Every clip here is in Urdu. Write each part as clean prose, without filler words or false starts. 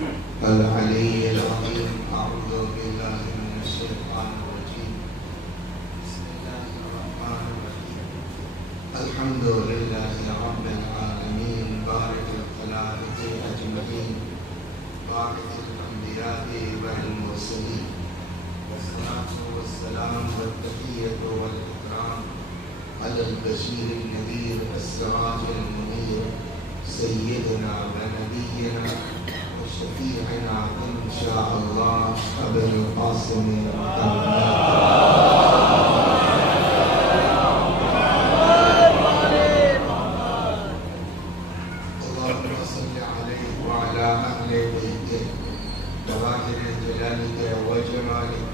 العلي العظيم. أعوذ بالله من الشيطان الرجيم. بسم الله الرحمن الرحيم. الحمد لله رب العالمين بارك الخلائق أجمعين باعث الأنبياء والمرسلين والصلاة والسلام والتحية والإكرام على البشير النذير السراج المنير سيدنا ونبينا وشفيعنا إن شاء الله أبي القاسم اللهم صل عليه وعلى أهل بيته بظاهر جلالك وجمالك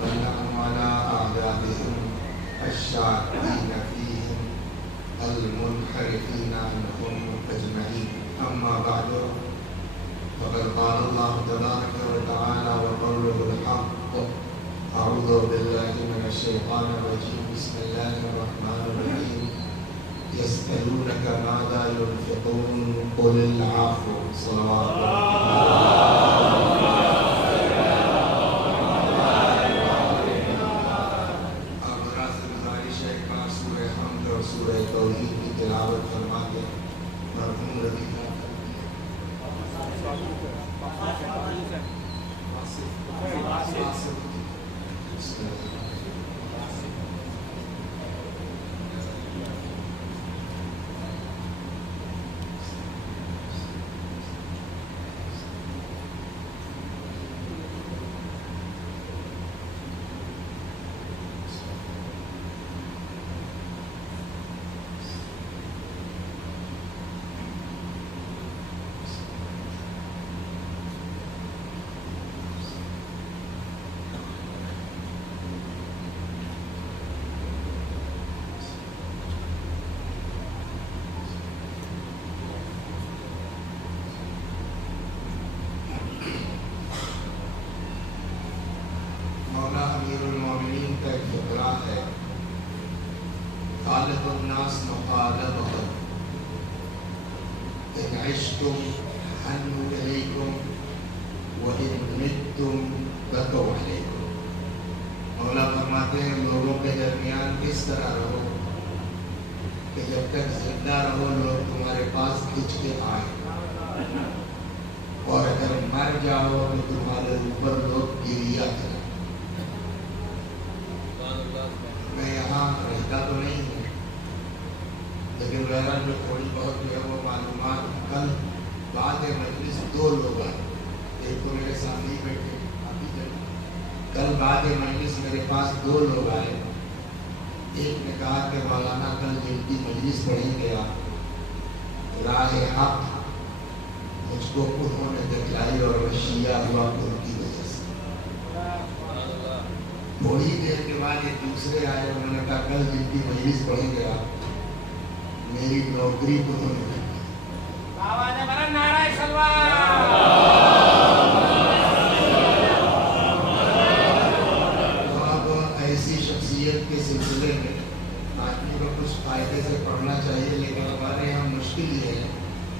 ونعم على أعدائهم الشاكين فيهم المنحرفين عنهم أجمعين. أما بعد فقد قال الله تبارك وتعالى وقوله الحق. أعوذ بالله من الشيطان الرجيم. بسم الله الرحمن الرحيم. يسألونك ماذا ينفقون قل العفو. صلوات سورہ توحید کی تلاوت فرما کے مرحوم رضی مولا امیر المومنین کا ایک فقرہ ہے. خالق الناس مخالفتهم ان عشتم حنوا الیکم وان متم بکوا علیکم. مولا فرماتے ہیں لوگوں کے درمیان اس طرح رہو کہ جب تک زندہ رہو لوگ تمہارے پاس کھنچ کے آئیں، اور اگر مر جاؤ تو تمہارے اوپر لوگ گریہ کریں. میں یہاں رہتا تو نہیں ہوں، لیکن بہرحال جو تھوڑی بہت جو ہے وہ معلومات. کل بعد مجلس دو لوگ آئے، ایک تو میرے سامنے ہی بیٹھے ابھی تک. کل بعد مجلس میرے پاس دو لوگ آئے. ایک نے کہا کہ مولانا کل جن کی مجلس پڑھیں گے آپ راہ حق مجھ کو انہوں نے دکھلائی اور میں شیعہ ہوا ان کی وجہ سے. تھوڑی دیر کے بعد ایک دوسرے آئے، انہوں نے کہا کل جن کی مجلس پڑھیں گے آپ میری نوکری کو انہوں نے تو اب ایسی شخصیت کے سلسلے میں آدمی کو کچھ فائدے سے پڑھنا چاہیے. لیکن ہمارے یہاں مشکل یہ ہے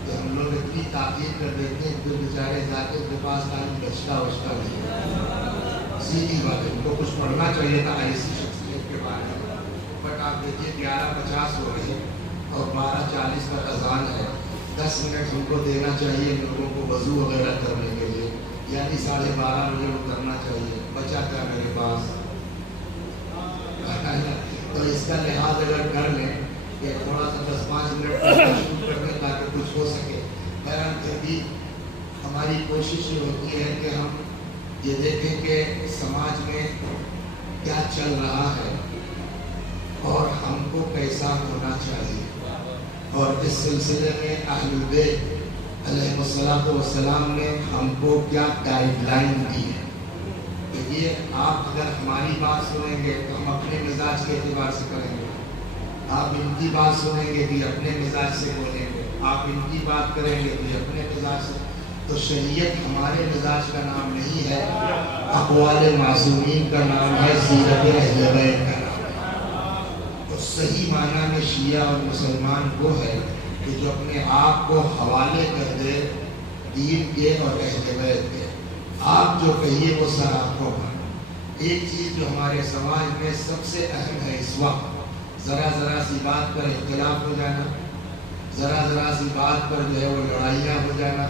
کہ ہم لوگ اتنی تاکید کر دیتے ہیں پھر بیچارے ذاکر کے پاس ٹائم بچتا وچتا نہیں ہے. سیدھی بات ہے، ان کو کچھ پڑھنا چاہیے تھا ایسی شخصیت کے بارے میں. بٹ آپ دیکھیے 11:50 ہو رہی ہے اور 12:40 کا اذان ہے. 10 منٹ ان کو دینا چاہیے لوگوں کو وضو وغیرہ کرنے کے لیے، یعنی 12:30 بجے اترنا چاہیے. بچا کیا میرے پاس؟ تو اس کا لحاظ اگر کر لیں کہ تھوڑا سا 10-5 منٹ شروع کر دیں تاکہ کچھ ہو سکے. بہرحال پھر بھی ہماری کوشش یہ ہوتی ہے کہ ہم یہ دیکھیں کہ سماج میں کیا چل رہا ہے اور ہم کو کیسا ہونا چاہیے. اور اس سلسلے میں اہل بیت علیہ السلام نے ہم کو کیا گائیڈ لائن دی ہے. یہ آپ اگر ہماری بات سنیں گے تو ہم اپنے مزاج کے اعتبار سے کریں گے، آپ ان کی بات سنیں گے تو اپنے مزاج سے بولیں گے، آپ ان کی بات کریں گے تو اپنے مزاج سے. تو شریعت ہمارے مزاج کا نام نہیں ہے، اقوال معصومین کا نام ہے، سیرت اہل بیت کا نام ہے. تو صحیح معنی میں شیعہ اور مسلمان وہ ہے کہ جو اپنے آپ کو حوالے کر دے دین کے اور اہل بیت کے، آپ جو کہیے وہ سر آنکھوں پر۔ ایک چیز جو ہمارے سماج میں سب سے اہم ہے اس وقت، ذرا سی بات پر اختلاف ہو جانا، ذرا سی بات پر جو ہے وہ لڑائیاں ہو جانا،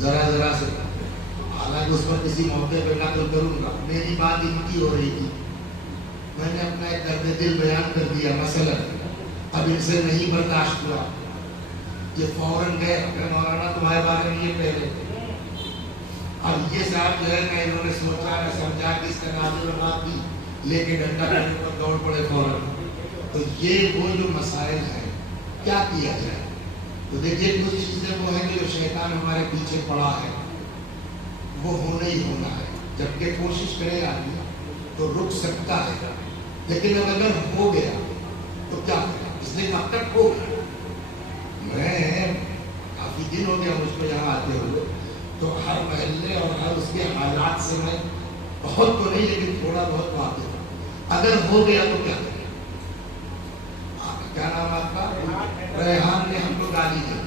ذرا سے، حالانکہ اس پر کسی موقع پہ نقل کروں گا، میری بات ان کی ہو رہی تھی، میں نے اپنا ایک درد دل بیان کر دیا، مثلا اب ان سے نہیں برداشت ہوا، یہ فوراً گئے کہ مولانا تمہارے بارے میں یہ کہہ رہے تھے۔ اب یہ صاحب جو ہے نہ انہوں نے سوچا نہ سمجھا کہ اس کا نازل بات دی، لے کے ڈنڈا کرنے پر دوڑ پڑے فوراً۔ تو یہ وہ جو مسائل ہیں، کیا کیا جائے؟ تو دیکھیے کچھ چیزیں وہ ہیں کہ جو شیطان ہمارے پیچھے پڑا ہے، وہ ہونا ہی ہونا ہے، جبکہ کوشش کرے آدمی تو رک سکتا ہے، لیکن اب اگر ہو گیا تو کیا کرے؟ اس لیے اب تک ہو گیا، میں کافی دن ہو گیا مجھ کو یہاں آتے ہوئے، تو ہر محلے اور ہر اس کے حالات سے میں بہت تو نہیں لیکن تھوڑا بہت واقف ہوں۔ اگر ہو گیا تو کیا کریں؟ کیا نام آپ کا؟ ریحان نے ہم کو گالی دی،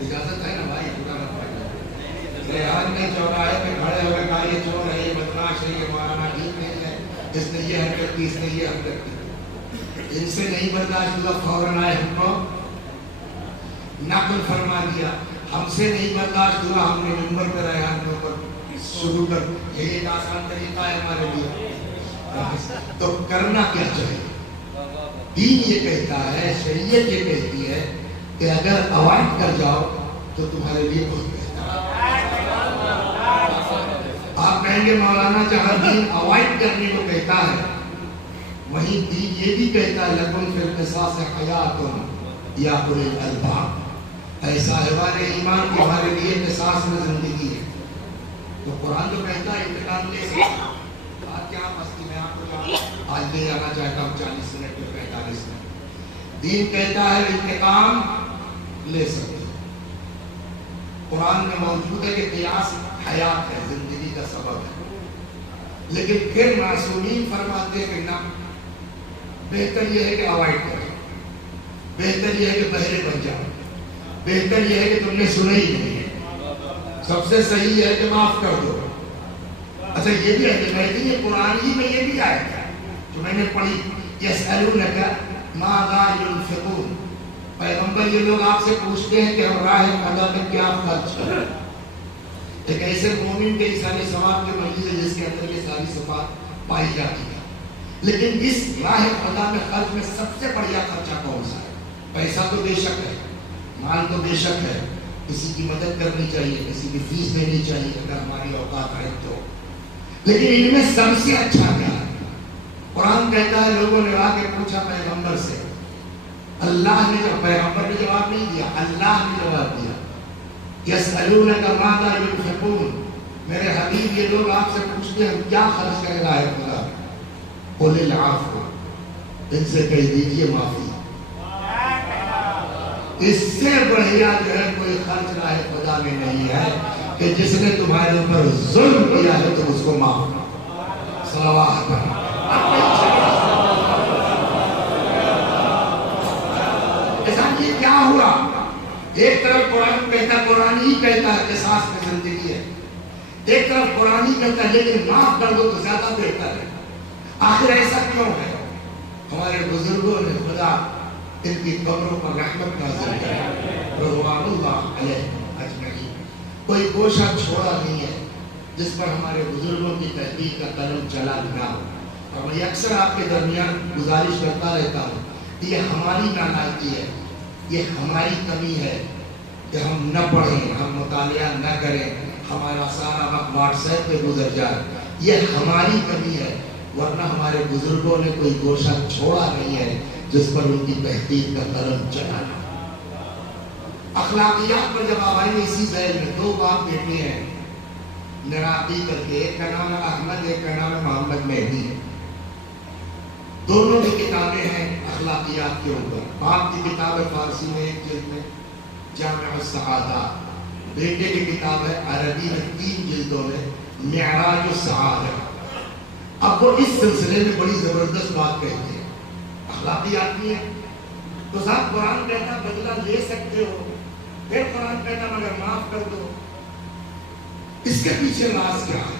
اجازت ہے نا بھائی؟ پورا نہ ریحان نے چوراہے میں کھڑے ہوئے کہا یہ چور ہے، یہ بدماش ہے، یہ مولانا ٹھیک نہیں ہے، اس نے یہ حرکت کی، اس نے یہ حرکت کی۔ ان سے نہیں برداشت ہوا، فوراً آئے ہم کو نقل فرما دیا۔ ہم سے نہیں برداشت ہوا، ہم نے منبر پہ ریحان کے اوپر شروع کر، یہ ایک آسان طریقہ ہے ہمارے لیے۔ تو کرنا کیا چاہیے؟ دین یہ کہتا ہے، شریعت یہ کہتی ہے کہ اگر اوائڈ کر جاؤ تو تمہارے لیے بہت بہتر ہے۔ آپ کہیں گے مولانا جہاں دین اوائڈ کرنے کو کہتا ہے، وہیں دین یہ بھی کہتا ہے لکم فی القصاص حیات یا اولی الالباب، اے صاحبان ایمان کے ہمارے لیے قصاص میں زندگی ہے۔ تو قرآن تو کہتا ہے انتقام لے سکتا، بات کیا مستی میں آپ کو آج لے جانا چاہتا ہوں 40 منٹ میں 45 منٹ۔ دین کہتا ہے انتقام لے سکتے، قرآن میں موجود ہے کہ قیاس حیات ہے، زندگی کا سبب ہے، لیکن پھر معصومین فرماتے ہیں کہ نہ، بہتر یہ ہے کہ اوائڈ کریں، بہتر یہ ہے کہ بہرے بن جاؤ، بہتر یہ ہے کہ تم نے سنا ہی نہیں ہے، سب سے صحیح ہے کہ معاف کر دو۔ اچھا یہ بھی ہے کہ میں یہ قرآن ہی میں یہ بھی آیا تھا جو میں نے پڑھی، یسألونک ماذا ينفقون، پیغمبر یہ لوگ آپ سے پوچھتے ہیں کہ ہم راہ خدا میں کیا خرچ کریں۔ ایک ایسے مومن کے سارے ثواب کے مجلس ہے جس کے اندر یہ ساری صفات پائی جاتی ہے، لیکن اس راہ خدا میں خرچ میں سب سے بڑھیا خرچہ کون سا ہے؟ پیسہ تو بے شک ہے، مال تو بے شک ہے، کسی کی مدد کرنی چاہیے، کسی کی فیس دینی چاہیے اگر ہماری اوقات ہے تو، لیکن ان میں سب سے اچھا کیا ہے؟ قرآن کہتا ہے لوگوں نے آ کے پوچھا پیغمبر سے، اللہ نے جو پیغمبر نے جواب نہیں دیا، اللہ نے جواب دیا، یسألونک ماذا ينفقون، میرے حبیب یہ لوگ آپ سے پوچھتے ہیں کیا خرچ کرے راہ خدا، قل العفو، ان سے کہہ دیجئے معافی۔ اس سے بڑھیا جو ہے کوئی خرچ راہ خدا میں نہیں ہے کہ جس نے تمہارے اوپر ظلم کیا ہے تو اس کو معاف کرو۔ صلوات یہ کیا ہوا؟ ایک طرف قرآن کہتا ہے، قرآن ہی کہتا ہے قصاص میں زندگی ہے، ایک طرف قرآن ہی کہتا ہے لیکن معاف کر دو تو زیادہ بہتر ہے۔ آخر ایسا کیوں ہے؟ ہمارے بزرگوں نے خدا ان کی قبروں پر رحمت نازل کرے، رضوان اللہ علیہ اجمعین، کوئی گوشہ چھوڑا نہیں ہے جس پر ہمارے بزرگوں کی تحقیق کا قلم چلا نہ ہو۔ اور میں اکثر آپ کے درمیان گزارش کرتا رہتا ہوں، یہ ہماری نالائکی ہے، یہ ہماری کمی ہے کہ ہم نہ پڑھیں، ہم مطالعہ نہ کریں، ہمارا سارا وقت واٹس ایپ پہ گزر جائے، یہ ہماری کمی ہے، ورنہ ہمارے بزرگوں نے کوئی گوشہ چھوڑا نہیں ہے جس پر ان کی تحقیق کا قلم چلانا۔ اخلاقیات پر جب آپ آئیں اسی ذیل میں دو باپ بیٹے ہیں نراقی کر کے، ایک کا نام ہے احمد، ایک کا نام ہے محمد مہدی، دونوں کی کتابیں ہیں اخلاقیات کے اوپر۔ باپ کی کتاب ہے فارسی میں ایک جلد میں جامع السعادہ، بیٹے کی کتاب ہے عربی میں 3 جلدوں میں معراج السعادہ۔ اب وہ اس سلسلے میں بڑی زبردست بات کہتے ہیں، اخلاقیات نہیں ہے تو صاحب قرآن کہتا بدلہ لے سکتے ہو، پھر قرآن بعد کہتا مگر معاف کر دو. اس کے پیچھے راز کیا ہے؟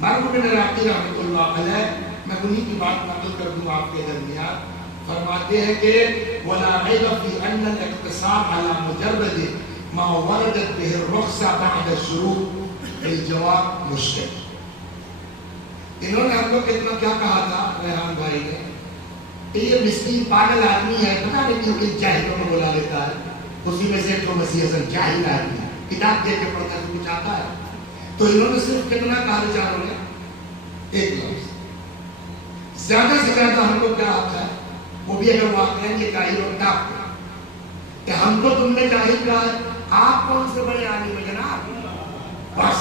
مرحوم بن عراقی رحمۃ اللہ علیہ، میں انہی کی بات نقل کر دوں آپ کے درمیان، فرماتے ہیں کہ وَلَا عَيْبَ فِي أَنَّ الْاقْتِصَارَ عَلَى مُجَرَّدِ مَا وَرَدَتْ بِهِ الرُّخْصَةُ بَعْدَ الشُّرُوطِ الْجَوَابُ مُشْكِلٌ. انہوں نے ہم کو کتنا کیا کہا تھا ریحان بھائی نے کہ یہ مسکین پاگل آدمی ہے، پتہ نہیں کیوں کہ جاہلوں کو بلا لیتا ہے. اسی میں سے تو مسیح حسن جاہل آدمی ہے، کتاب دے کے پڑھتا ہے کچھ آتا ہے. تو انہوں نے صرف کتنا کہا بیچاروں نے؟ ایک لفظ. زیادہ سے زیادہ ہم کو کیا آتا ہے، وہ بھی اگر واقعی یہ جاہل ہوتا کہ ہم کو تم نے جاہل کہا ہے، آپ کون سے بڑے عالم ہیں جناب؟ بس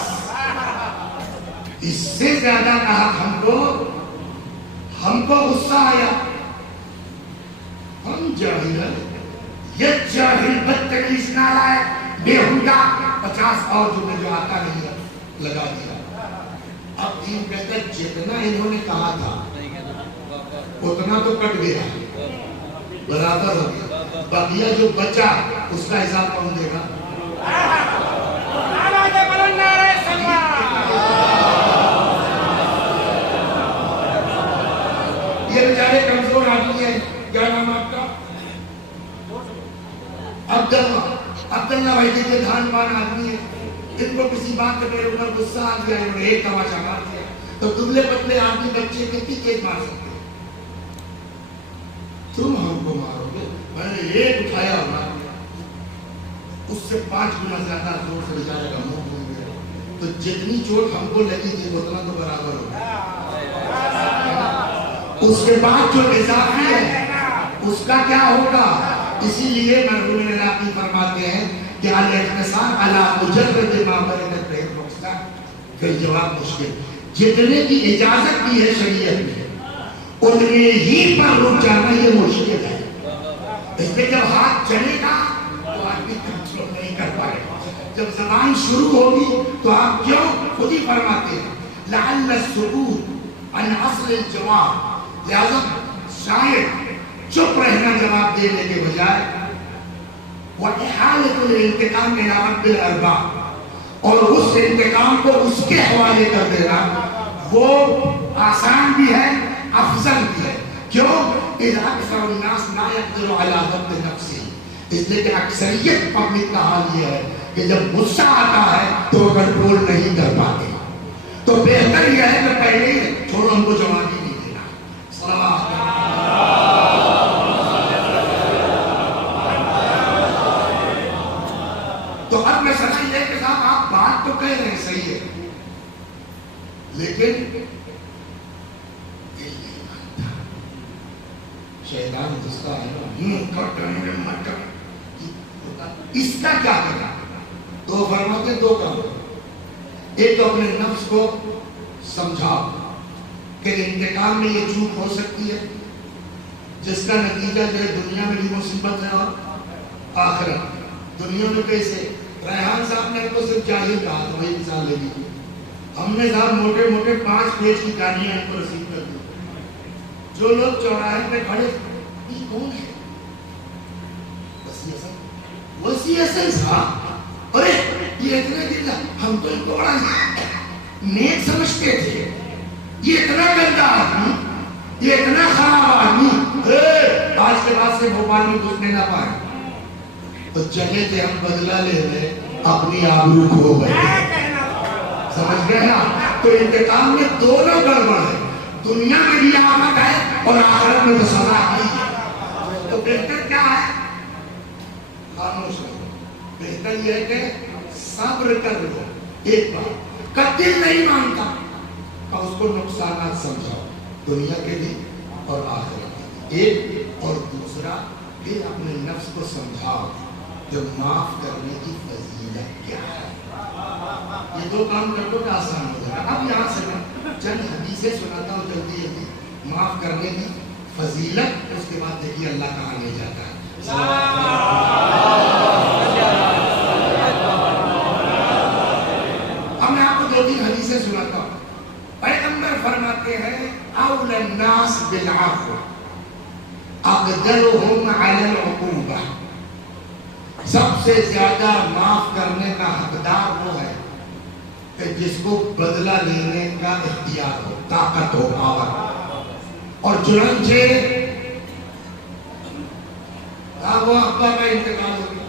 اس سے زیادہ کہا ہم کو غصہ آیا. ہم جاہل ہیں، یہ جاہل بدتمیز نالائق بےہودہ 50 اور جو آتا نہیں ہے لگا دیا. اب دین کہتا ہے جتنا انہوں نے کہا تھا اتنا تو کٹ گیا، برابر ہو گیا. بقیہ جو بچا اس کا حساب کون دے گا؟ یہ بیچارے کمزور آدمی ہیں. کیا نام آپ کا؟ عبداللہ بھائی کے دھان پان آدمی ہے. ان کو کسی بات کے میرے اوپر غصہ آ گیا، انہوں نے ایک تماشا مار دیا. تو دبلے پتلے آدمی بچے کتنی تیز مار سکتے ہیں؟ تم ہم کو مارو گے؟ میں نے ایک اٹھایا اور مار دیا. اس سے 5 گنا زیادہ زور سے بیچارے کا منہ کھل گیا. تو جتنی چوٹ ہم کو لگی تھی اتنا تو برابر ہوگا. اس کے بعد جو اضافی ہے اس کا کیا ہوگا؟ اسی لیے مرحوم عراقی فرماتے ہیں کہ الاقتصار علی مجرد ما وردت بہ الرخصہ فی الجواب مشکل. جتنے کی اجازت دی ہے شریعت میں اتنے ہی پر رک جانا یہ مشکل ہے. اس لیے جب ہاتھ چلے گا تو آدمی کنٹرول نہیں کر پائے گا. جب زبان شروع ہوگی تو آپ کیوں خود ہی فرماتے ہیں لعل السکوت عن اصل الجواب، لہذا شاید چپ رہنا جواب دینے کے بجائے وَإِحَالَةُ الْإِنْتِقَامِ إِلَىٰ رَبِّ الْأَرْبَابِ، اور اس انتقام کو اس کے حوالے کر دینا وہ آسان بھی ہے افضل بھی ہے. کیوں؟ اِذْ أَكْثَرُ النَّاسِ لَا يَقْدِرُ عَلَىٰ ضَبْطِ نَفْسِهِ، اس لیے کہ اکثریت پبلک کا حال یہ ہے کہ جب غصہ آتا ہے تو وہ کنٹرول نہیں کر پاتے. تو بہتر یہ ہے کہ پہلے ہی چھوڑو، ہم کو جواب ہی نہیں دینا. صلوات تو اب میں سمجھ لے کہ صاحب آپ بات تو کہہ رہے ہیں صحیح ہے، لیکن شیطان غصہ ہے نا، اس کا کیا کرنا؟ تو فرماتے دو کام. ایک تو اپنے نفس کو سمجھاؤ کہ انتقام میں یہ چوک ہو سکتی ہے جس کا نتیجہ جو ہے دنیا میں بھی مصیبت ہے اور آخرت. دنیا میں کیسے؟ ریحان صاحب نے تو صرف جاہل کہا تو وہی مثال لے لیجیے. ہم نے صاحب موٹے موٹے 5 پیج کی کہانیاں ان کو رسید کر دی. جو لوگ چوراہے پہ کھڑے یہ کون ہے؟ وسیع حسن صاحب. ارے یہ اتنے دن ہم تو ان کو بڑا نیک سمجھتے تھے، یہ اتنا گندا آدمی، یہ اتنا خراب آدمی آج کے بعد سے بھوپال میں گھسنے نہ پائے. تو چلے تھے ہم بدلہ لے رہے، اپنی آبرو کھو گئے. سمجھ گئے نا؟ تو انتقام میں دونوں گڑبڑ ہے، دنیا میں بھی آفت ہے اور آخرت میں تو سزا ہے. تو بہتر کیا ہے؟ خاموش رہو. بہتر یہ ہے کہ صبر کر لو. ایک بات کا دل نہیں مانتا کہ اس کو نقصانات سمجھاؤ دنیا کے بھی اور آخرت کے. ایک اور دوسرا پھر اپنے نفس کو سمجھاؤ کہ معاف کرنے کی فضیلت کیا ہے. یہ دو کام کر دو کہ آسان ہو جائے. اب یہاں سے میں چند حدیثیں سناتا ہوں جلدی جلدی. معاف کرنے کی فضیلت، اس کے بعد دیکھیے اللہ کہاں لے جاتا ہے. اب میں آپ کو 2-3 حدیثیں سناتا ہوں. پیغمبر فرماتے ہیں اول الناس بالعفو اقدرهم على العقوبہ. سب سے زیادہ معاف کرنے کا حقدار وہ ہے کہ جس کو بدلہ لینے کا اختیار ہو، طاقت ہو، پاور۔ اور چنانچہ وہ ابا کا انتقال ہو گیا،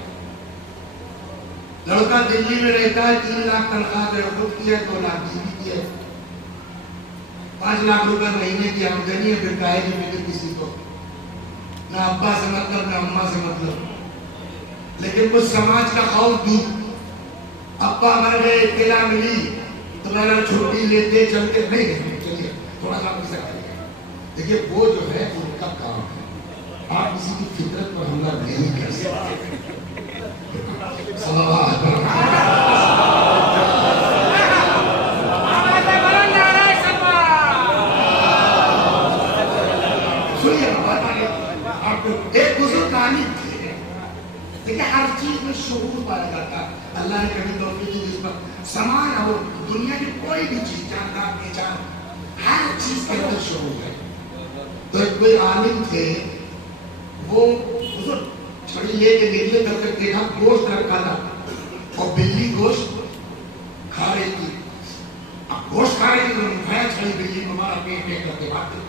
لڑکا دلی میں رہتا ہے، 3 لاکھ تنخواہ ہے، خود کی ہے، 2 لاکھ بیوی کی ہے، 5 لاکھ روپے مہینے کی آمدنی ہے، پھر کہے گی فکر کسی کو، نہ ابا سے مطلب نہ اماں سے مطلب۔ لیکن کچھ سماج کا خوف بھی، ابا مر گئے، اطلاع ملی تو میرا چھٹی لیتے چلتے نہیں، چلیے تھوڑا سا پیسہ کریے۔ دیکھیے وہ جو ہے ان کا کام ہے، آپ کسی کی فطرت پر حملہ نہیں کر سکتے۔ ایک بزرگ عالم تھے، دیکھیں ہر چیز میں شعور پایا جاتا ہے، اللہ نے کبھی توفیق دی جس پر سامان اور دنیا کی کوئی بھی چیز، جاندار پہچان، ہر چیز کے اندر شعور ہے۔ تو ایک کوئی عالم تھے، وہ بزرگ چھڑی لے کے نکلے، کر کے دیکھا گوشت رکھا تھا اور بلی گوشت کھا رہی تھی۔ اب گوشت کھا رہی تھی تو کھایا چھڑی بلی کو، ہمارا پیٹ میں کرتے باتیں۔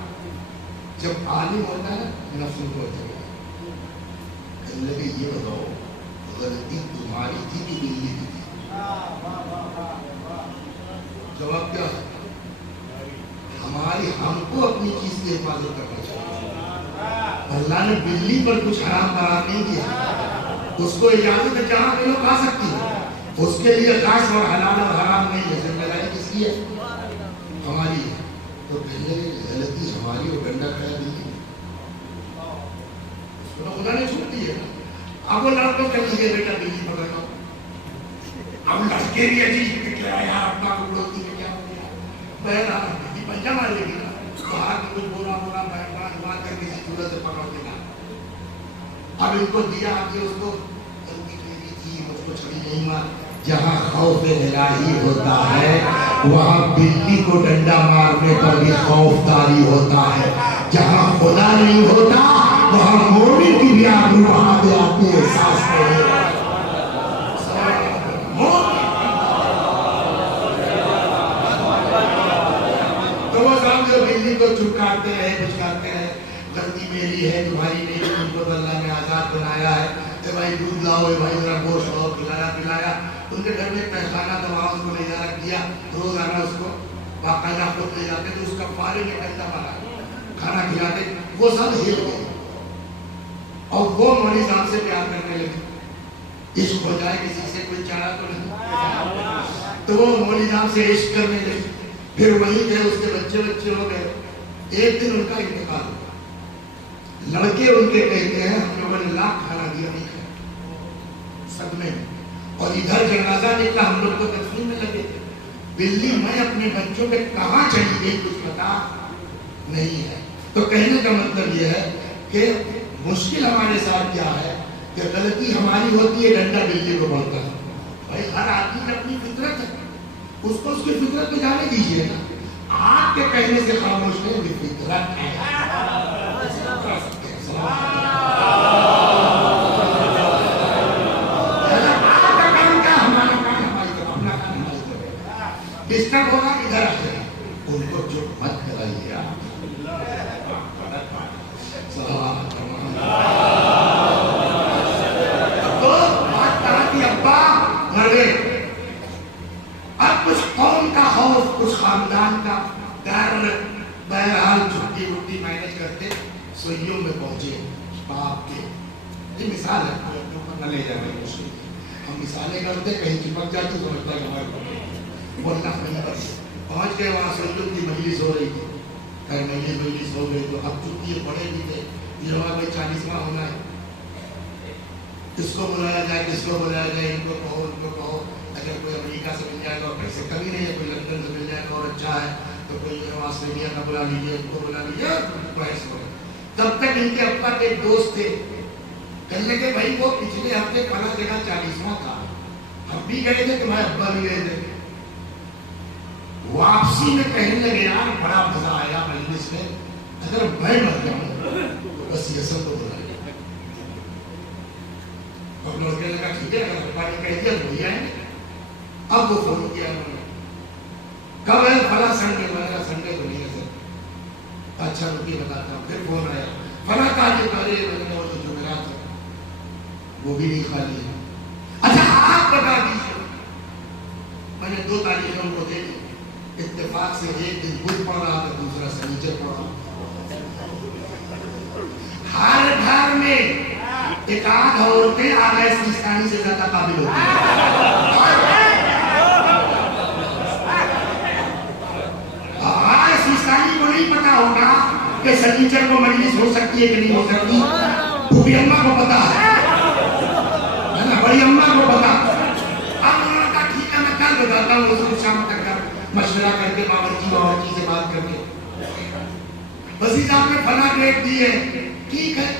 جب عالم ہوتا ہے نفس کو ہوتا ہے، کہنے لگے یہ بتاؤ غلطی تمہاری تھی کہ بلی کی تھی؟ جواب کیا ہے؟ ہماری، ہم کو اپنی چیز کی حفاظت کرنا چاہیے۔ اللہ نے بلی پر کچھ حرام قرار نہیں کیا، اس کو اجازت ہے جہاں بھی لوگ کھا سکتی ہے، اس کے لیے خاص اور حلال اور حرام نہیں ہے، ذمہ داری کس کی ہے؟ ہماری ہے۔ تو کہنے لگے غلطی ہماری، اور ڈنڈا کھایا بلی، خدا نے چھوٹ دی ہے۔ اب وہ لڑکوں کہہ لیجیے بیٹا بلی پکڑ لو، اب لڑکے بھی عجیب کہ کیا یار اپنا اڑوتی میں کیا ہو گیا، بہرحال بلی پنجہ مارے گی نا، تو ہاتھ میں کچھ بولا مار کر کسی صورت سے پکڑ دینا۔ اب ان کو دیا، آپ اس کو غلطی کی تھی، مجھ کو چھڑی نہیں مار۔ جہاں خوف الہی ہوتا ہے وہاں بلی کو ڈنڈا مارنے پر بھی خوف طاری ہوتا ہے، جہاں خدا نہیں ہوتا وہاں مومن کی بھی آبرو وہاں پہ آتی ہے، احساس نہیں ہے۔ تو وہ صاحب جو بلی کو چپکاتے رہے، پچکاتے رہے، غلطی میری ہے تمہاری نہیں، تم کو اللہ نے آزاد بنایا ہے، اے بھائی دودھ لاؤ، اے بھائی ذرا گوشت لاؤ، پلایا۔ ان کے گھر میں پیخانہ تھا، وہاں اس کو لے جانا کیا، روزانہ اس کو باقاعدہ خود لے جاتے تو اس کا فارغ میں ڈنڈا مارا، کھانا کھلاتے، وہ سب ہل گئے اور وہ مولوی صاحب سے پیار کرنے لگے۔ عشق ہو جائے کسی سے کوئی چارہ تو نہیں، تو وہ مولوی صاحب سے عشق کرنے لگے۔ پھر وہیں گئے، اس کے بچے ہو گئے۔ ایک دن ان کا انتقال ہوا، لڑکے ان کے کہتے ہیں ہم لوگوں نے لاکھ کھانا دیا نہیں کھایا، صدمے میں، اور ادھر جنازہ نکلا، ہم لوگ کو تدفین میں لگے تھے، بلی میں اپنے بچوں پہ کہاں چلی گئی کچھ پتا نہیں ہے۔ تو کہنے کا مطلب یہ ہے کہ مشکل ہمارے ساتھ کیا ہے کہ غلطی ہماری ہوتی ہے، ڈنڈا بلی کو بڑھتا ہے۔ بھائی ہر آدمی کی اپنی فطرت ہے، اس کو اس کی فطرت میں جانے دیجیے نا، آپ کے کہنے سے خاموش نہیں، بھی فطرت ہے۔ ڈسٹرب ہوگا ادھر آئے، ان کو جو مت کرائیے آپ۔ تو بات کہا کہ ابا مر گئے، اب کچھ قوم کا خوف، کچھ خاندان کا ڈر، بہرحال چھٹی وٹی مینج کرتے سوئیوں میں پہنچے باپ کے۔ یہ مثال ہے، اپنے اوپر نہ لے جانے مشکل، ہم مثالیں کرتے کہیں چپک جاتی سمجھتا ہے ہمارے وہ اللہ نہیں کرتے۔ پہنچ گئے وہاں سیدوں کی مجلس ہو رہی تھی، مجلس ہو گئی تو اب چونکہ یہ بڑے بھی تھے، یہ ہمارا 40واں ہونا ہے، کس کو بلایا جائے، کس کو بلایا جائے، ان کو کہو، اگر کوئی امریکہ سے مل جائے تو پیسے کمی نہیں ہے، کوئی لندن سے مل جائے تو اور اچھا ہے، تو کوئی آسٹریلیا کا بلا لیجیے، ان کو بلا لیجیے، بحث ہو۔ تب تک ان کے ابا کے ایک دوست تھے، کہنے لگے بھائی وہ پچھلے ہفتے فلاں جگہ 40واں تھا، ہم بھی گئے تھے، تمہارے ابا بھی گئے تھے۔ واپسی میں کہنے لگے یار بڑا مزہ آیا مجلس میں، اگر میں مر جاؤں تو بس یہ سب کو بلا لیا۔ اب لڑکے نے کہا ٹھیک ہے اگر ابا نے کہہ دیا تو وہی آئیں گے. اب وہ فون کیا انہوں نے, کب ہے؟ فلاں سنڈے. میں نے کہا سنڈے تو نہیں ہے سر. اچھا رکیے بتاتا ہوں. پھر فون آیا فلاں تاریخ والے وہ جو جمعرات ہے وہ بھی نہیں خالی ہے. اچھا آپ بتا دیجیے. میں نے 2 تاریخیں ان کو دے دی. اتفاق سے ایک دن بدھ پڑ رہا تھا, دوسرا سنیچر پڑ رہا. ہر گھر میں ایک آدھ عورتیں آغا سیستانی سے زیادہ قابل ہوتی ہیں. آغا سیستانی کو نہیں پتا ہوگا کہ سنیچر کو مجلس ہو سکتی ہے کہ نہیں ہو سکتی. بھوبی اماں کو پتا ہے نا, بڑی اماں کو پتا. اب انہوں نے کہا ٹھیک ہے میں کل بتاتا ہوں, اس کو شام تک مشورہ کر کے باورچی سے بات کر کے وزیر صاحب نے فلاں ڈیٹ دی ہے. ٹھیک ہے.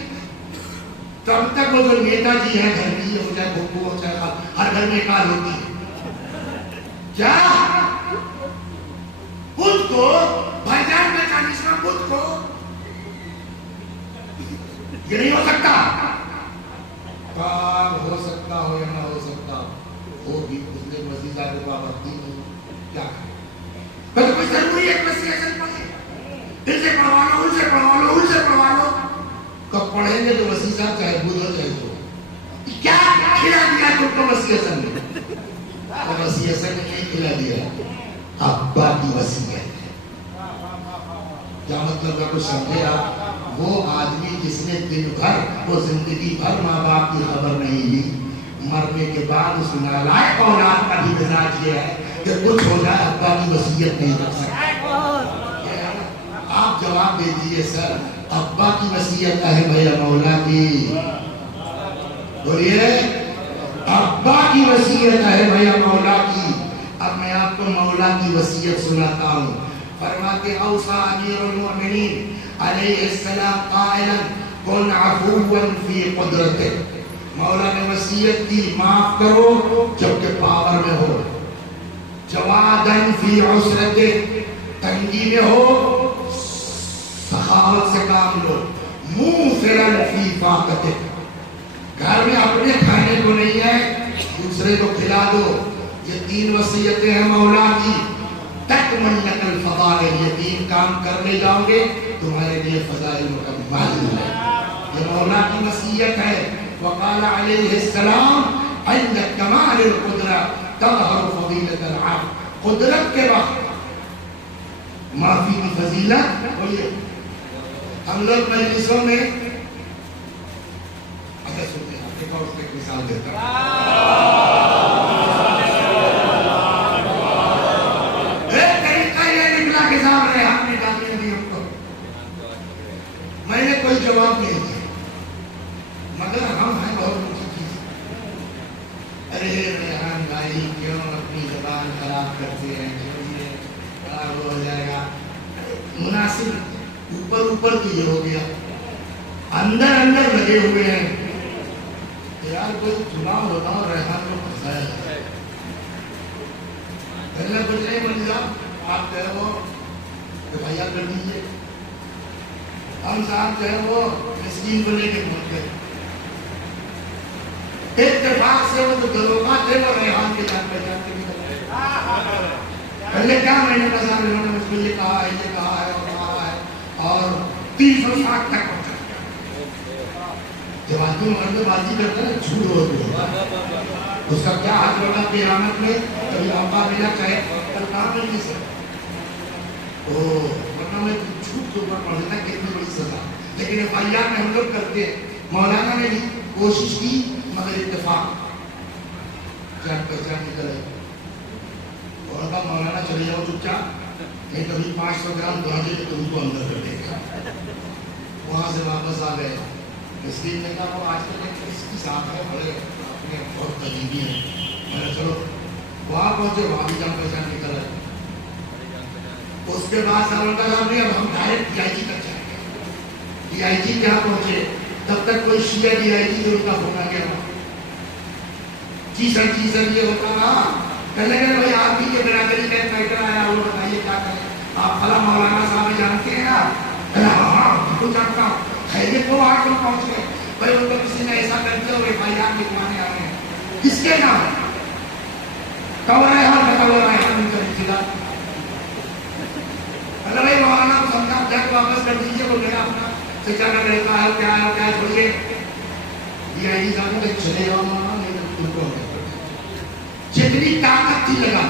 تب تک وہ جو نیتا جی ہے گھر کی ہو چاہے بھوکو ہو چاہے ہر گھر میں کال ہوتی ہے کیا بدھ کو بھائی جان میں 40واں بدھ کو یہ نہیں ہو سکتا. کام ہو سکتا ہو یا نہ ہو سکتا ہو بھی اس نے وزیر صاحب کو پابندی نہیں. کیا کریں؟ کوئی ضروری ہے کہ سیاست پڑھے, ان سے پڑھوا لو, ان سے پڑھوا لو, ان سے پڑھوا لو. کب پڑھیں گے تو وسیع صاحب چاہے بدھ ہو چاہے جو کیا کھلا دیا تم کو وسیع حسن نے. وسیع حسن نے نہیں کھلا دیا, ابا کی وصیت ہے. کیا مطلب ہے کچھ سمجھے آپ؟ وہ آدمی جس نے دن بھر وہ زندگی بھر ماں باپ کی خبر نہیں لی, مرنے کے بعد اس نالائق اولاد کا بھی مزاج یہ ہے کہ کچھ ہو جائے ابا کی وصیت نہیں کر سکتا. آپ جواب دے دیجئے سر, ابا کی وصیت ہے بھیا مولا کی. بولیے ابا کی وصیت ہے بھیا مولا کی. اب میں آپ کو مولا کی وصیت سناتا ہوں. فرماتے اوصى امیر المؤمنین علیہ السلام قائلا کن عفوا فی قدرتک. مولا نے وصیت کی معاف کرو جبکہ پاور میں ہو, جوادا فی عسرتک تنگی میں ہو سخاوت سے کام لو, موفرا فی فاقتک گھر میں اپنے کھانے کو نہیں ہے دوسرے کو کھلا دو. یہ 3 وصیتیں ہیں مولا کی. تکملک الفضائل, یہ 3 کام کرنے جاؤ گے تمہارے لیے فضائل مکمل ہے. یہ مولا کی وصیت ہے. وقال علیہ السلام عند کمال القدرہ تظہر فضیلۃ العفو. قدرت کے وقت معافی کی فضیلت. بولیے ہم لوگ مجلسوں میں اچھا سنتے ہیں, ایک اور ایک مثال دیتا ہوں. ایک طریقہ یہ نکلا کہ صاحب نے ہم نے گالیاں دی ہم کو, میں نے کوئی جواب نہیں دیا مگر ہم ہیں بہت اونچی چیز. ارے ریحان بھائی کیوں اپنی زبان خراب کرتے ہیں, چھوڑیے خراب ہو جائے گا. مناسب اوپر اوپر تو یہ ہو گیا, اندر اندر لگے ہوئے ہیں. یار کوئی چناؤ ہوتا ہوں ریحان کو پھنسایا جائے. پہلے کچھ نہیں بن جا, آپ جو ہے وہ دفاعیہ کر دیجیے. ہم صاحب جو ہے وہ مسکین کو لے کے پہنچ گئے. اتفاق سے وہ جو دروگا تھے وہ ریحان کے جان پہچان کے نکل گئے. پہلے کیا میں نے کہا صاحب انہوں نے مجھ کو یہ کہا ہے, یہ کہا ہے اور کہا ہے, اور 360 تک پہنچا. جب آدمی مرد بازی کرتا ہے جھوٹ ہو گیا, اس کا کیا حال ہوگا قیامت میں. کبھی آقا ملا چاہے کل کام نہیں سکتا, ورنہ میں جھوٹ کے اوپر پڑھ دیتا کتنی بڑی سزا. لیکن FIR میں ہم لوگ کرتے ہیں. مولانا نے بھی کوشش کی مگر اتفاق جان پہچان نکل ہے. اور اب مولانا چلے جاؤ چپ چاپ, نہیں کبھی 500 گرام گاجے تو تم کو اندر کر دے گا. وہاں سے واپس آ گئے. اس لیے میں کہا وہ آج کل اس کی ساتھ ہے, بڑے اپنے بہت قریبی ہیں. میں نے چلو وہاں پہنچے, وہاں بھی جان پہچان نکل ہے. اس کے بعد صاحب نے اب ہم ڈائریکٹ DIG تک جائیں گے. DIG کے یہاں پہنچے, تب تک کوئی شیعہ DIG جو ان کا ہونا گیا. جی سر یہ ہوتا رہا. کہنے لگے بھائی آپ ہی کے برادری کا ایک میٹر آیا, وہ بتائیے کیا کریں. آپ فلاں مولانا صاحب جانتے ہیں آپ؟ ہاں بالکل جانتا ہوں. خیریت کو وہاں کیوں پہنچ گئے؟ بھائی ان کو کسی نے ایسا کر دیا اور FIR لکھوانے آ کس کے نام؟ کورائے حال بتا رہا ہے ان کا ابتدا. اللہ بھائی مولانا کو سمجھا جا واپس کر دیجیے، وہ میرا اپنا سچانا رہتا ہے کیا چھوڑیے یہ آئی جانو کہ چلے جاؤ مولانا نہیں تو تم کو جتنی طاقت تھی لگا.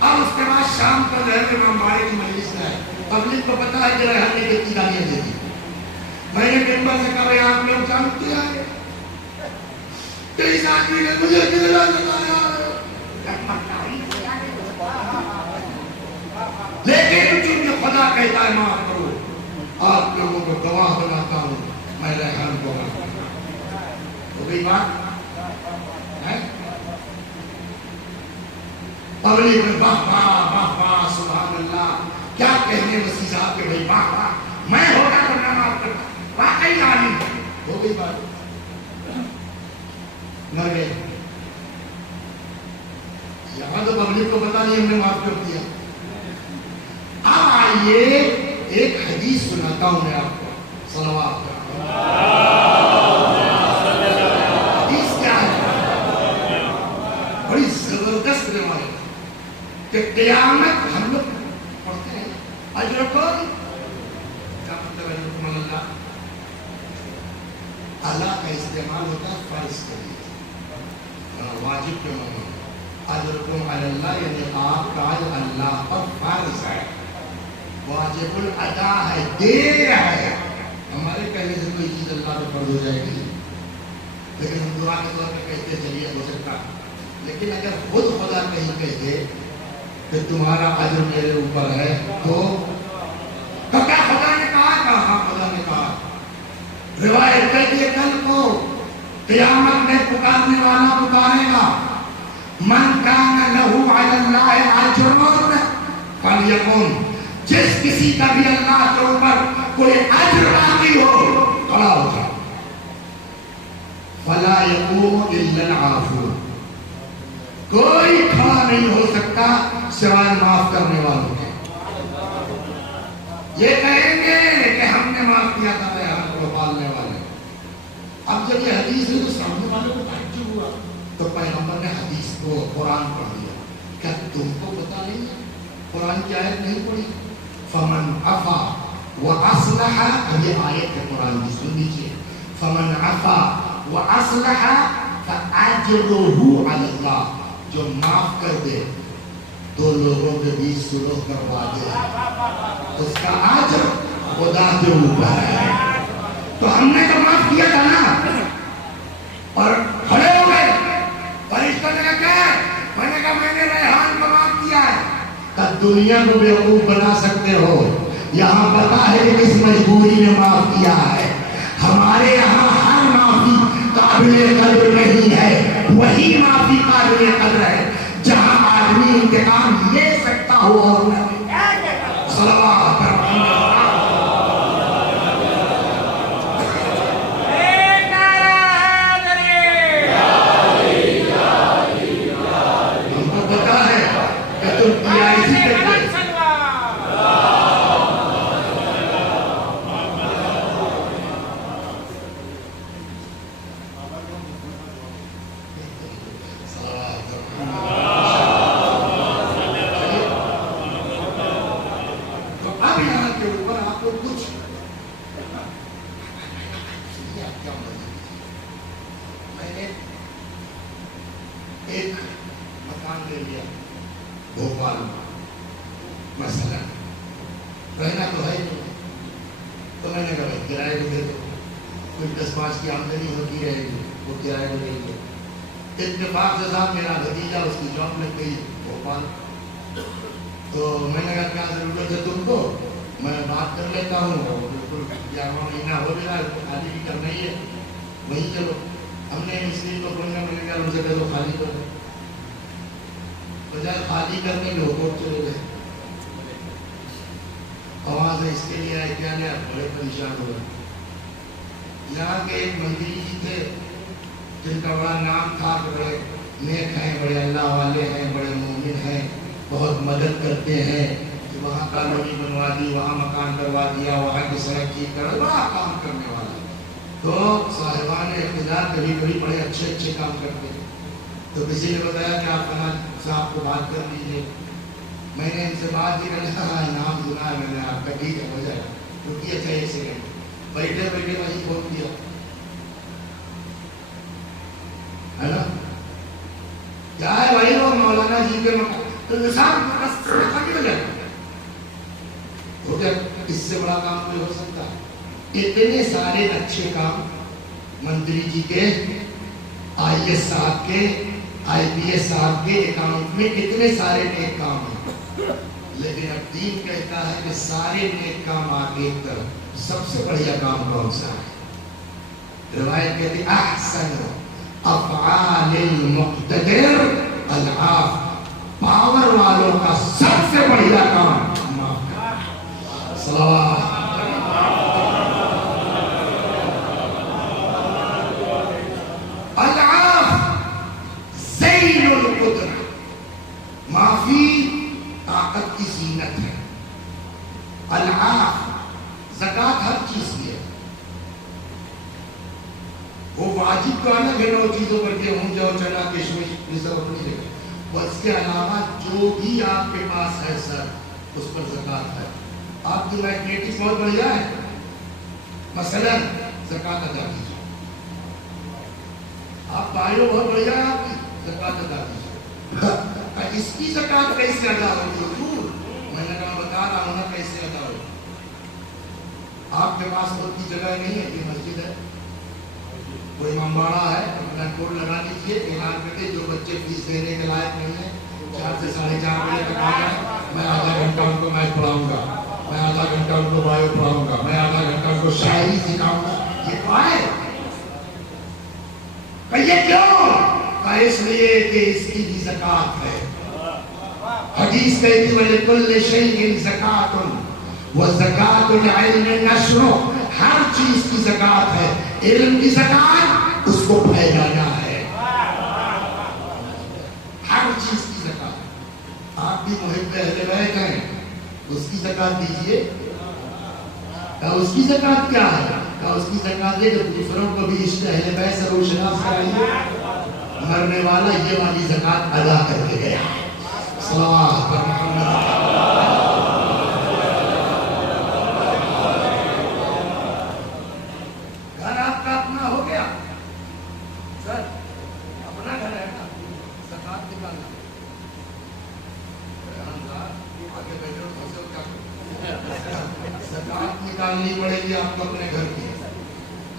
اب اس کے بعد شام کو جو ہے امام مالک کی مجلس ہے، پبلک کو پتا ہے کہ ریحان نے کتنی گالیاں دے دی. میں نے ممبر سے کہا بھائی آپ لوگ جانتے ہیں کہ اس آدمی نے مجھے کتنا بتایا، لیکن چونکہ خدا کہتا ہے معاف کرو، آپ لوگوں کو گواہ بناتا ہوں، میں ریحان کو ہو گئی بات. پبلک میں واہ واہ واہ واہ سبحان اللہ، کیا کہنے وسیع صاحب کے بھائی واہ واہ میں ہوگا تو نہ معاف کرتا، واقعی عالم ہو گئی بات. مر گئے. یہاں تو پبلک کو پتا نہیں ہم نے معاف کر دیا. اب آئیے ایک حدیث سناتا ہوں میں آپ کو، صلوات حدیث کیا ہے، بڑی زبردست روایت کہ قیامت ہم لوگ پڑھتے ہیں اجرکم، کیا مطلب اجرکم اللہ؟ اللہ کا استعمال ہوتا ہے فرض کے لیے، واجب کے معنی. اجرکم اللہ یعنی آپ کا اللہ پر فرض ہے، واجب الادا ہے، دے رہا ہے. ہمارے کہنے سے کوئی چیز اللہ پہ فرض ہو جائے گی لیکن ہم دعا کے طور پہ کہتے چلیے ہو سکتا. لیکن اگر خود خدا کہیں کہتے کہ تمہارا اجر میرے اوپر ہے تو کیا خدا نے کہا؟ ہاں خدا نے کہا. روایت کہتی ہے کل کو قیامت میں پکارنے والا پکارے گا من کان لہو علی اللہ اجر فلیکن، جس کسی کا بھی اللہ کے اوپر کوئی اجر باقی ہو کھڑا ہو جائے. فلا یقوم الا العافو، کوئی کھڑا نہیں ہو سکتا سوائے معاف کرنے والوں کے. یہ کہیں گے کہ ہم نے معاف کیا تھا ریحان کو پالنے والے. اب جب یہ حدیث ہے تو سامنے والے کو تعجب ہوا تو پیغمبر نے حدیث کو قرآن پڑھ دیا. کیا تم کو پتا نہیں ہے؟ قرآن کی آیت نہیں پڑھی؟ فمن عفا واصلح، یہ آیت ہے قرآن کی، سن لیجیے. فمن عفا واصلح فاجرہ علی اللہ، جو معاف کر دے، دو لوگوں کے بیچ صلح کروا دے، اس کا اجر خدا کے اوپر ہے. تو ہم نے تو معاف کیا تھا نا، اور کھڑے ہو گئے فرشتوں نے کہا میں نے کہا میں نے ریحان کو معاف کیا ہے. تب دنیا کو بیوقوف بنا سکتے ہو، یہاں پتا ہے کہ کس مجبوری نے معاف کیا ہے. ہمارے یہاں ہر معافی قابل قدر نہیں ہے، وہی معافی قابل قدر ہے جہاں آدمی انتقام لے سکتا ہو اور صلوات ایک مکان لے لیا بھوپال میں، مثلا رہنا تو ہے نہیں، تو میں نے کہا بھائی کرائے کو دے دو، کوئی 10-5 کی آمدنی ہوتی رہے گی، وہ کرائے کو دے دو. اتفاق سے صاحب میرا بھتیجا اس کی جاب لگ گئی بھوپال، تو میں نے کہا کیا ضرورت ہے تم کو، میں بات کر لیتا ہوں، بالکل 11واں مہینہ ہو گیا خالی بھی کرنا ہی ہے، وہیں چلو. ہم نے مستری کو فون کیا، میں نے کہا ان سے کہہ دو خالی کر دو، بجائے خالی کرنے لوگوں چلے گئے. آواز ہے اس کے لیے آئے کیا نہیں، بڑے پریشان ہوئے. یہاں کے ایک مندری جی تھے جن کا بڑا نام تھا، بڑے نیک ہیں، بڑے اللہ والے ہیں، بڑے مومن ہیں، بہت مدد کرتے ہیں. وہاں کالونی بنوا دی، وہاں مکان کروا دیا، وہاں کی سڑک ٹھیک کرا، بڑا کام کرنے والا. تو صاحبان اقتدار کبھی کبھی بڑے اچھے اچھے کام کرتے ہیں. تو کسی نے بتایا کہ آپ فلاں صاحب کو بات کر لیجیے. میں نے ان سے بات کی کرنا نام سنا ہے میں نے آپ کا, ٹھیک ہے ہو جائے گا. رکیے اچھا ایک سیکنڈ, بیٹھے بیٹھے وہی کھول دیا ہے نا. کیا ہے بھائی وہ مولانا جی کے ہو گیا. اس سے بڑا کام کوئی ہو سکتا ہے؟ اتنے سارے اچھے کام منتری جی کے, آئی ایس صاحب کے, آئی پی ایس صاحب کے اکاؤنٹ میں کتنے سارے نیک کام ہیں, لیکن اب دین کہتا ہے کہ سارے نیک کام آگے ایک طرف سب سے بڑھیا کام کون سا ہے؟ روایت کہتی احسن افعال المقتدر العاف, پاور والوں کا سب سے بڑھیا کام معاف کرنا. صلوات معافی طاقت کی زینت ہے. العاف زکات ہر چیز کی ہے. وہ واجب تو الگ ہے 9 چیزوں پر کہ ہوں جاؤ چنا کشمش یہ سب اپنی جگہ, اور اس کے علاوہ جو بھی آپ کے پاس ہے سر اس پر زکات ہے. آپ کی میتھمیٹکس بہت بڑھیا ہے, مثلا زکات ادا کیجیے. آپ بائیو بہت بڑھیا ہے, آپ کی زکات ادا کیجیے. اس کی زکات کیسے ادا ہوگی حضور؟ میں نے کہا بتا رہا ہوں نا کیسے ادا ہوگی. آپ کے پاس بہت کی جگہ نہیں ہے, یہ مسجد ہے, کوئی امام باڑہ ہے, اپنا کوڈ لگا دیجیے, اعلان کر کے جو بچے فیس دینے کے لائق نہیں ہے 4 سے 4:30 بجے تک آ جائیں, میں آدھا گھنٹہ ان کو میتھ پڑھاؤں گا, میں آدھا گھنٹہ ان کو بایو پڑھاؤں گا, میں آدھا گھنٹہ ان کو شاعری سکھاؤں گا. یہ تو ہے. کہیے کیوں؟ اس لیے کہ اس کی بھی زکات ہے. حدیث کہتی وَلِكُلِّ شَيْءٍ زَكَاةٌ وَزَكَاةُ الْعِلْمِ نَشْرُهُ, ہر چیز کی زکات ہے. علم کی زکات اس کو پھیلانا ہے. ہر چیز کی زکات. آپ بھی محب اہل بیت ہیں, اس کی زکات دیجیے. اس کی زکات کیا ہے؟ اس کی زکات دے کہ دوسروں کو بھی عشق اہل بیت سے روشناس کرائیے. مرنے والا یہ والی زکات ادا کر کے گیا. صلوات پر محمد. گھر آپ کا اپنا ہو گیا سر, اپنا گھر ہے نا, زکات نکالنا. آگے بیٹھے زکات نکالنی پڑے گی آپ کو اپنے گھر کی.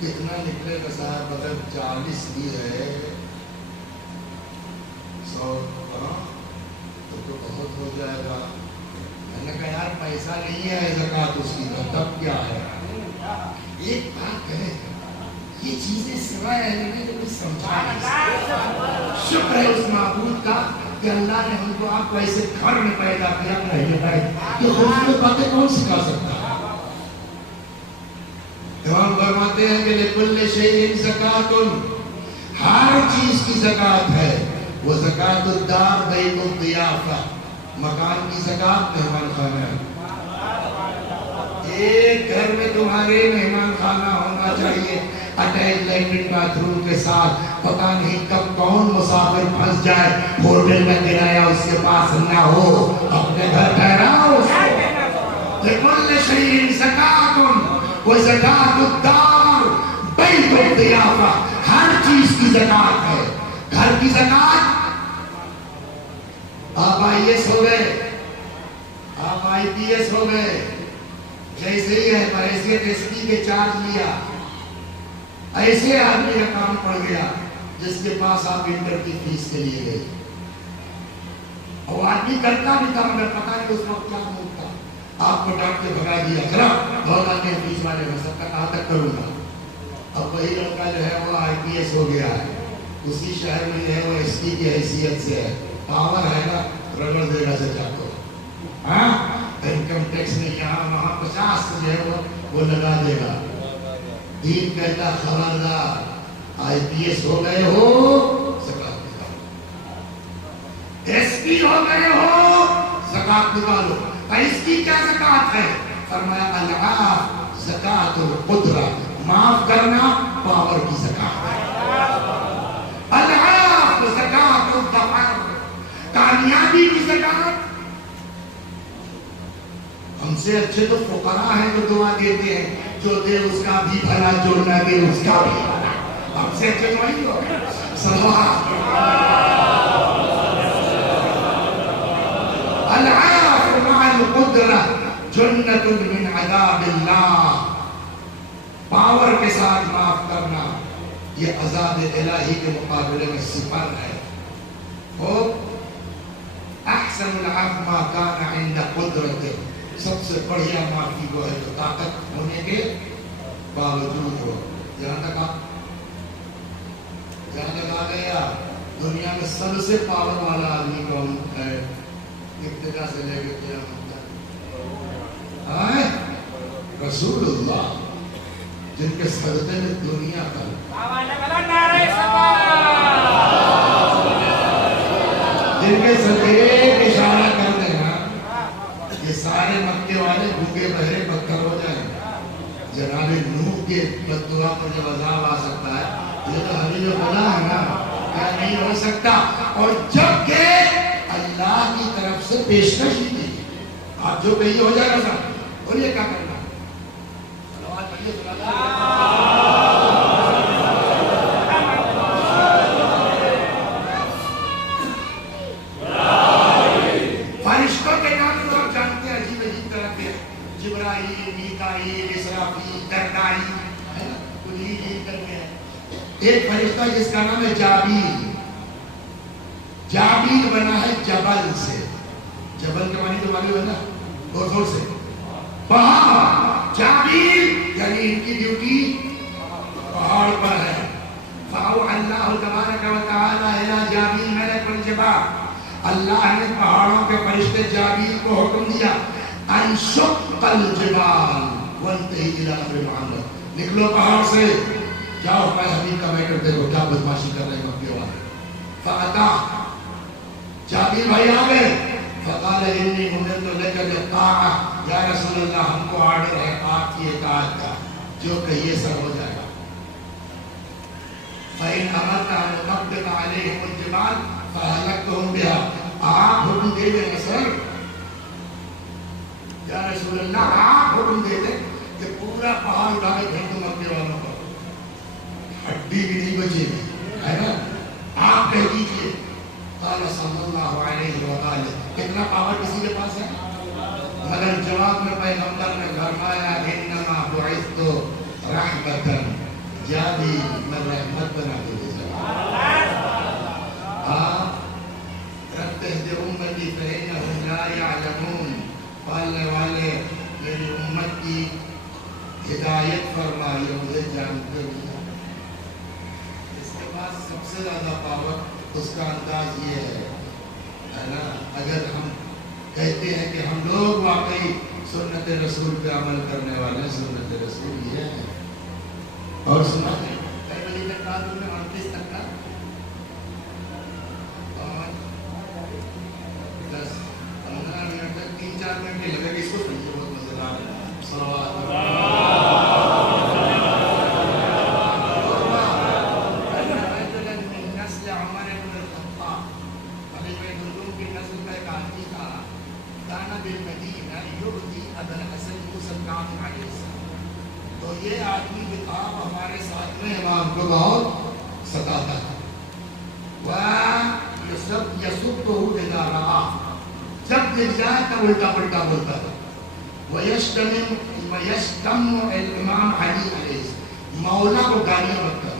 کتنا نکلے گا صاحب؟ اگر 40 بھی ہے 100 تو بہت ہو جائے گا. میں نے کہا یار پیسہ نہیں ہے زکات اس کی, تب کیا ہے؟ ایک بات کہے, یہ چیزیں سوائے اہل بیت کو سمجھا نہیں. شکر ہے اس معبود کا کہ اللہ نے ہم کو آپ کو ایسے گھر میں پیدا کیا اہل بیت. یہ خوبصورت باتیں کون سکھا سکتا ہے؟ امام فرماتے ہیں کہ لِكُلِّ شَيْءٍ زَكَاةٌ, ہر چیز کی زکات ہے. وہ زکات الدار بیت الضیافہ, مکان کی زکات مہمان خانہ ہے. ایک گھر میں تمہارے مہمان خانہ ہونا چاہیے, اٹیچ لیٹرن باتھ روم کے ساتھ. پتہ نہیں کب کون مسافر پھنس جائے, ہوٹل میں کرایہ اس کے پاس نہ ہو, اپنے گھر ٹھہراؤ اس کو. لِكُلِّ شَيْءٍ زَكَاةٌ وَزَكَاةُ الدَّارِ بَيْتُ الضِّيَافَةِ, ہر چیز کی زکات ہے. گھر کی زکات. آپ آئی ایس ہو گئے, آپ آئی پی ایس ہو گئے, جیسے ہی ہے حیثیت ایس پی کے چارج لیا, ایسے آدمی کا کام پڑ گیا جس کے پاس آپ انٹر کی فیس کے لیے گئے. اور آدمی کرتا بھی تھا مگر پتہ نہیں اس وقت کیا موڈ تھا, آپ کو ڈانٹ کے بھگا دیا. چلا بہت آتے ہیں فیس والے, میں سب کا کہاں تک کروں گا. اب وہی لڑکا جو ہے وہ آئی پی ایس ہو گیا ہے, اسی شہر میں جو ہے وہ ایس پی کی حیثیت سے ہے. پاور ہے نا, رگڑ دے گا سچا کو. ہاں انکم ٹیکس میں یہاں وہاں 50 جو ہے وہ لگا دے گا. دین کہتا خبردار, آئی پی ایس ہو گئے ہو زکات نکالو, ایس پی ہو گئے ہو زکات نکالو. اس کی کیا زکات ہے؟ فرمایا العاف زکات القدرہ, معاف کرنا پاور کی زکات ہے. العاف زکات الظفر، کامیابی کی زکات. ہم سے اچھے تو فقراء ہیں جو دعا دیتے ہیں، جو دے اس کا بھی بھلا، جو نہ دے اس کا بھی بھلا. ہم سے اچھے تو وہی لوگ ہیں. صلوات العاف مع القدرہ جنت من عذاب اللہ. پاور کے ساتھ معاف کرنا یہ عذاب الہی کے مقابلے میں سپر ہے. اور احسن العفو ما کان عند قدرته، سب سے بڑھیا معافی وہ ہے جو طاقت ہونے کے باوجود ہو. جہاں تک آ گیا دنیا میں سب سے پاور والا آدمی کون ہے؟ ابتدا سے لے کے قیامت تک رسول اللہ، جن کے صدقے میں دنیا پر جن کے صدقے ایک اشارہ کر دینا یہ سارے مکے والے بھوکے بہرے پتھر ہو جائیں. جناب نوح کے بد دعا پر جب عذاب آ سکتا ہے، یہ تو حبیب خدا ہے نا، کیا نہیں ہو سکتا. اور جب کہ اللہ کی طرف سے پیشکش ہی دی، آپ جو کہیے ہو جائے گا سب. اور یہ کیا کرنا فرشتوں کے نام تو آپ جانتے ہیں، عجیب عجیب طرح کے، جبرائیل، میکائیل، اسرافیل، دردائی، ایک فرشتہ جس کا نام ہے جابیل. جابیل بنا ہے جبل سے. جبل کے معنی تو معلوم ہے نا، زور سے پہاڑ. جابیل یعنی ان کی ڈیوٹی پہاڑ پر ہے. فَأَوْحَى اللَّهُ تَبَارَكَ وَتَعَالَى إِلَى جَابِيلَ مَلَكَ الْجِبَالِ، اللہ نے پہاڑوں کے فرشتے جابیل کو حکم دیا ان شق الجبال وانتهي الى امر محمد، نکلو پہاڑ سے، جاؤ ہمارے حبیب کا میٹر دیکھو کیا بدماشی کر رہے ہیں مکے والے. فَأَتَى جابیل بھائی آ گئے. فقال انی امرت لک بالطاعۃ، یا رسول اللہ ہم کو آرڈر ہے آپ کی اطاعت کا، جو کہیے سب ہو جائے گا. فَإِنْ أَمَرْتَ أَنْ نُطَبِّقَ عَلَيْهِمُ الْجِبَالَ فَأَهْلَكْتُهُمْ بِهَا، آپ حکم دے دیں سر، یا رسول اللہ آپ حکم دے دیں کہ پورا پہاڑ اٹھا کے پھینک دوں مکے والوں پر، ہڈی بھی نہیں بچے گی، ہے نا، آپ کہہ دیجیے. قال صلی اللہ علیہ وآلہ، کتنا پاور کسی کے پاس ہے؟ مگر جواب میں پیغمبر نے فرمایا انما بعثت رحمتا، جابی میں رحمت بنا کے بھیجا. رب اہد امتی فانہم لا یعلمون، پالنے والے میری امت کی ہدایت فرمائی، مجھے جانتے ہوئے. اس کے بعد سب سے زیادہ پاور اس کا انداز یہ ہے نا، اگر ہم کہتے ہیں کہ ہم لوگ واقعی سنت رسول پہ عمل کرنے والے ہیں، سنت رسول یہ ہے. اور سنا ہے کئی بجے تک رات میں 29 تک کا 10-15 منٹ تک 3-4 منٹ نہیں لگے گا، اس کو سنیے، بہت مزیدار ہے. صلوات تو یہ آدمی بتاب ہمارے ساتھ میں امام کو بہت ستاتا ہے. وَيَسُبُّهُ إِذَا رَآهُ، جب دیکھ جائے تب الٹا پلٹا بولتا تھا. وَيَشْتَمُّ الْإِمَامَ عَلِي عَلَيْهِ، مولا کو گالیاں بکتا ہے.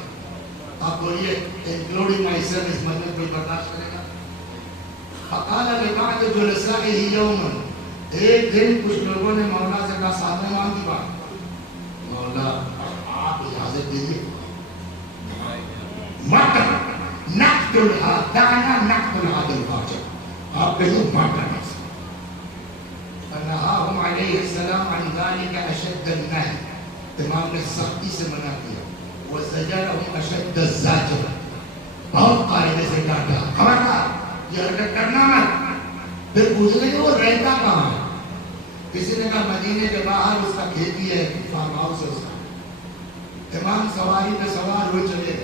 آپ بولیے انکلوڈنگ مائی سیلف، اس مجمع کوئی برداشت کرے گا؟ فَقَالَ لِبَعْضِ جُلَسَائِهِ يَوْمًا، ایک دن کچھ لوگوں نے مولا سے کہا سامنے مانگی بات، مولا آپ اجازت دیجیے مت نقتل دعنا نقتل هذا الفاجر، آپ کہیے مت کرنا. فنهاهم علیہ السلام عن ذلك اشد النهي، امام نے سختی سے منع کیا. وزجرهم اشد الزجر، بہت قاعدے سے ڈانٹا، خبردار یہ حرکت کرنا مت. پھر پوچھنے کہ وہ رہتا کہاں ہے؟ کسی نے کہا مدینے کے باہر اس کا کھیتی ہے، فارم ہاؤس ہے اس کا. امام سواری پہ سوار ہوئے چلے گئے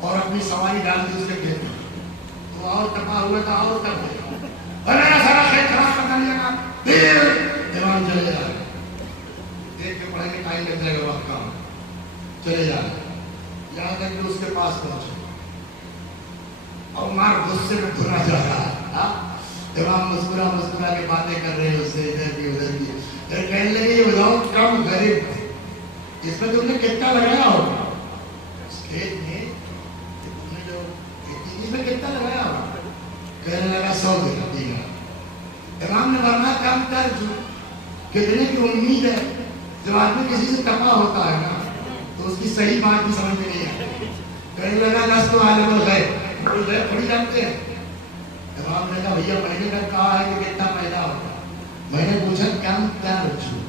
اور اپنی سواری ڈال دی اس کے کھیت میں. تو اور تپا ہوا تھا اور تپ گیا. ارے سارا کھیت خراب کر دیا نا. پھر امام چلے جا رہے دیکھ کے پڑھیں گے ٹائم لگ جائے گا وقت کام. چلے جا رہے یہاں تک کہ اس کے پاس پہنچے اور مار غصے میں بھرا جا رہا ہے. امام مسکرا مسکرا کے باتیں کر رہے ہیں اس سے ادھر کی ادھر کی. پھر کہنے لگے یہ بتاؤ کم غریب اس میں تم نے کتنا لگایا ہوگا اس کھیت میں تم نے جو اس میں کتنا لگایا ہوگا. کہنے لگا 100 دینار. امام نے فرمایا کم کر جو کتنے کی امید ہے. جب آدمی کسی سے تپا ہوتا ہے نا تو اس کی صحیح بات بھی سمجھ میں نہیں آتی. کہنے لگا لست عالم الغیب تھوڑی جانتے ہیں. امام نے کہا بھیا میں نے کہا ہے کہ کتنا پیدا ہوگا. میں نے پوچھا کم کیا رکھوں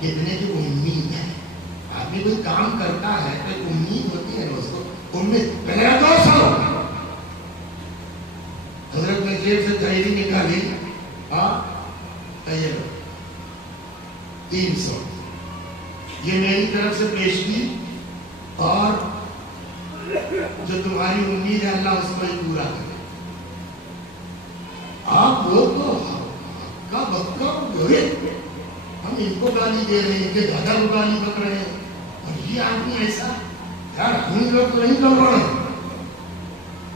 کتنے کی امید ہے. آدمی کوئی کام کرتا ہے تو ایک امید ہوتی ہے اس کو امید. پہلے 200. حضرت نے جیب سے تحریر نکالی. ہاں 300 یہ میری طرف سے پیش کی اور جو تمہاری امید ہے اللہ اس کو ہی پورا کرے. آپ لوگ تو ہم ان کو گالی دے رہے ہیں ان کے دادا کو گالی بک رہے ہیں اور یہ آدمی ایسا یار ہم لوگ تو نہیں کر رہے.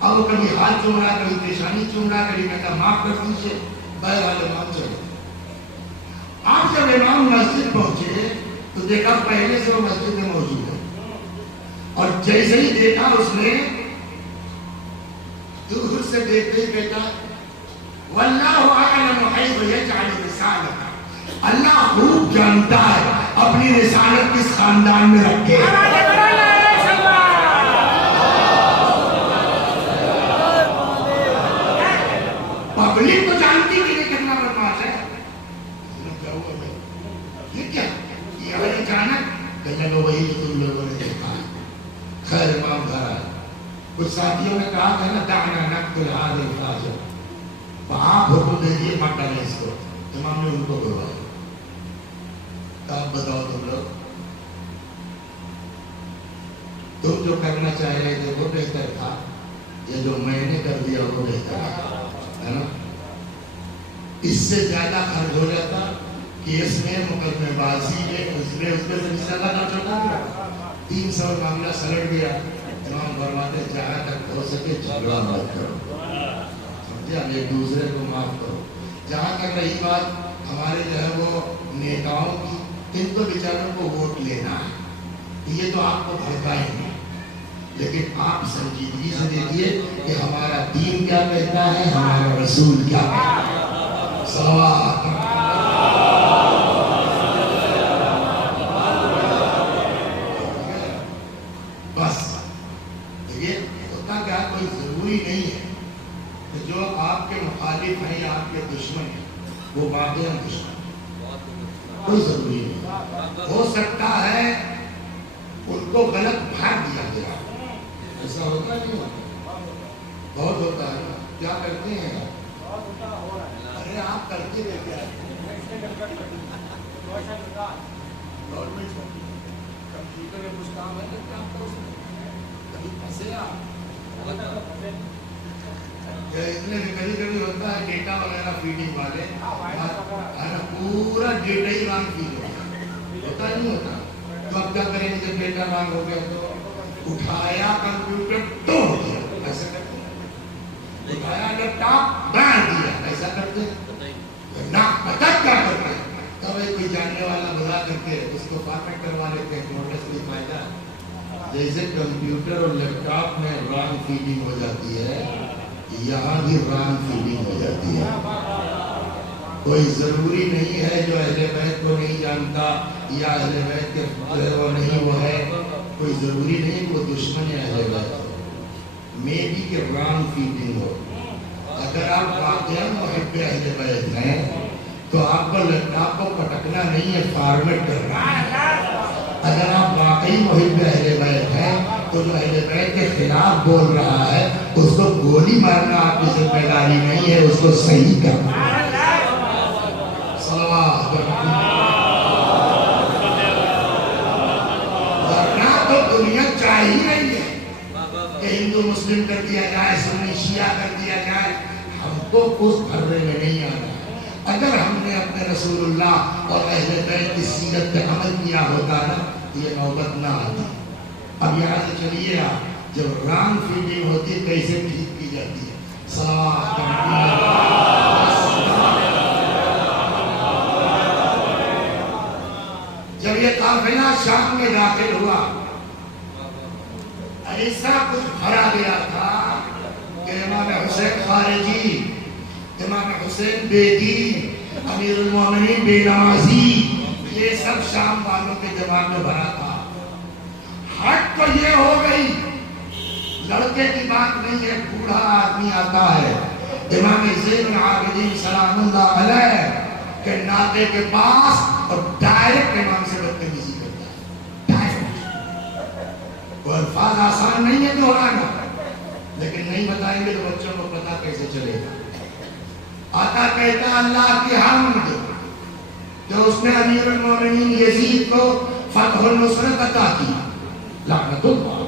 اب وہ کبھی ہاتھ چوم رہا کبھی پیشانی چوم رہا کبھی کہتا معاف کر دیجیے. بہرحال امام چلے. آپ جب امام مسجد پہنچے تو دیکھا پہلے سے وہ مسجد میں موجود ہے اور جیسے ہی دیکھا اس نے دور سے دیکھتے ہی کہتا واللہ اعلم حیث یجعل رسالتہ. اللہ خوب جانتا ہے اپنی رسالت کس خاندان میں رکھے. پبلک تو جانتی کہ یہ کتنا بدماش ہے. یہ کیا یہ اچانک کہنے لگا وہی جو تم لوگوں نے دیکھا ہے. خیر امام گھر آئے. کچھ ساتھیوں نے کہا تھا نا دعنا نقتل هذا الفاجر. آپ حکم دے دیے مت ڈالیں اس کو. امام نے ان کو بلوایا. آپ بتاؤ تم لوگ تم جو کرنا چاہ رہے تھے وہ بہتر تھا یا جو میں نے کر دیا وہ بہتر ہے نا. اس سے زیادہ خرچ ہو جاتا کہ اس میں مقدمے بازی میں اس میں سے زیادہ نہ چڑھا گیا. 300 معاملہ سلٹ گیا. امام فرماتے جہاں تک ہو سکے جھگڑا مت کرو. سمجھے ایک دوسرے کو معاف کرو. جہاں تک رہی بات ہمارے جو ہے وہ نیتاؤں کی ان تو بیچاروں کو ووٹ لینا ہے یہ تو آپ کو بھڑکائیں گے لیکن آپ سنجیدگی سے دیکھیے کہ ہمارا دین کیا کہتا ہے ہمارا رسول کیا کہتا ہے. صلوات بس یہ ہوتا کیا کوئی ضروری نہیں ہے کہ جو آپ کے مخالف ہیں آپ کے دشمن ہیں وہ واقعی دشمن کوئی ضروری نہیں. ہو سکتا ہے ان کو غلط بھاگ دیا گیا. ایسا ہوتا نہیں ہوتا بہت ہوتا ہے. کیا کرتے ہیں ارے آپ کرتے رہتے ہیں گورنمنٹ کمپیوٹر میں کچھ کام ہے کبھی پھنسے آپ کبھی کبھی ہوتا ہے ڈیٹا وغیرہ فیڈنگ والے پورا ڈیٹا ہی رانگ فیڈ ہوتا نہیں ہوتا. تو اب کیا کریں گے جب ڈیٹا رانگ ہو گیا تو اٹھایا کمپیوٹر تو ہو گیا. ایسا کرتے ہیں اٹھایا لیپ ٹاپ باندھ دیا. ایسا کرتے ہیں نہ پتہ کیا کرتے ہیں تب کوئی جاننے والا بلا کر کے اس کو فارمیٹ کروا لیتے ہیں. نوٹس بھی فائدہ جیسے کمپیوٹر اور لیپ ٹاپ میں رانگ فیڈنگ ہو جاتی ہے یہاں بھی رانگ فیڈنگ ہو جاتی ہے. کوئی ضروری نہیں ہے جو اہل بیت کو نہیں جانتا یا اہل بیت کے وہ نہیں وہ ہے کوئی ضروری نہیں کہ وہ دشمن ہے اہل بیت ہو. میں بھی کہ رانگ فیڈنگ ہو. اگر آپ واقعی محب اہل بیت ہیں تو آپ کو لیپ ٹاپ کو پٹکنا نہیں ہے فارمیٹ کرنا ہے. اگر آپ واقعی محب اہل بیت ہیں تو جو اہل بیت کے خلاف بول رہا ہے اس کو گولی مارنا آپ کی ذمہ داری نہیں ہے اس کو صحیح کرنا. صلوات مسلم کر دیا جائے، سنی شیعہ کر دیا جائے، ہم کو اس بھرے میں نہیں آنا ہے۔ اگر ہم نے اپنے رسول اللہ اور اہل بیت کی سیرت پہ عمل کیا ہوتا نا، یہ نوبت نہ آتی۔ اب یہاں سے چلیے آپ، جب رانگ فیڈنگ ہوتی ہے کیسے ٹھیک کی جاتی ہے؟ صلاح جب یہ قافلہ شام میں داخل ہوا، ایسا کچھ بھرا گیا تھا کہ امام حسین خارجی، امام حسین بے دین، امیر المومنین بے نمازی، یہ سب شام والوں کے دماغ میں بھرا تھا۔ حق تو یہ ہو گئی، لڑکے کی بات نہیں ہے، بوڑھا آدمی آتا ہے امام زین العابدین سلام اللہ علیہ کے ناطے کے پاس اور ڈائریکٹ امام سے بدتمیزی کرتا ہے، ڈائریکٹ۔ وہ الفاظ آسان نہیں ہے دہرانا، لیکن نہیں بتائیں گے تو بچوں کو پتا کیسے چلے گا۔ آتا کہتا اللہ کی حمد جو اس نے امیر المومنین یزید کو فتح النصرت عطا کی، لعنت اللہ،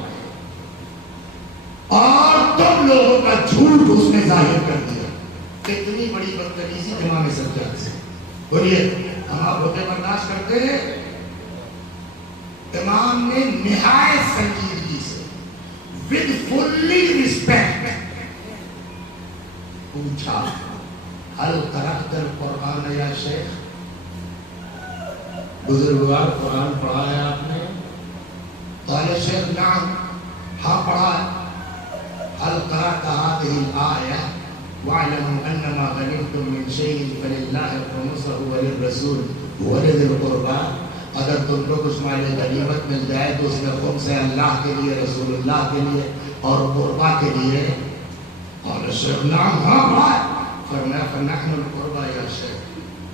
اور تم لوگوں کا جھوٹ اس نے ظاہر کر دیا۔ اتنی بڑی بدتمیزی امام سجاد سے، بولیے ہم آپ ہوتے برداشت کرتے ہیں؟ امام نے نہایت سنجیدگی سے with fully respect پوچھا، حل قرأت القرآن یا شیخ؟ بزرگوار قرآن پڑھا ہے آپ نے؟ قال شیخ نعم، ہاں پڑھا ہے۔ حل قرأت هذه الآية واعلموا أنما غنمتم من شيء فلله خمسه وللرسول ولذي القربى، اگر تم کو کچھ مال غنیمت مل جائے تو اس میں خمس ہے اللہ کے لیے، رسول اللہ کے لیے اور قربا کے لیے۔ اور شیخ نعم ہاں بھائی، فرمایا فنحن القربا یا شیخ،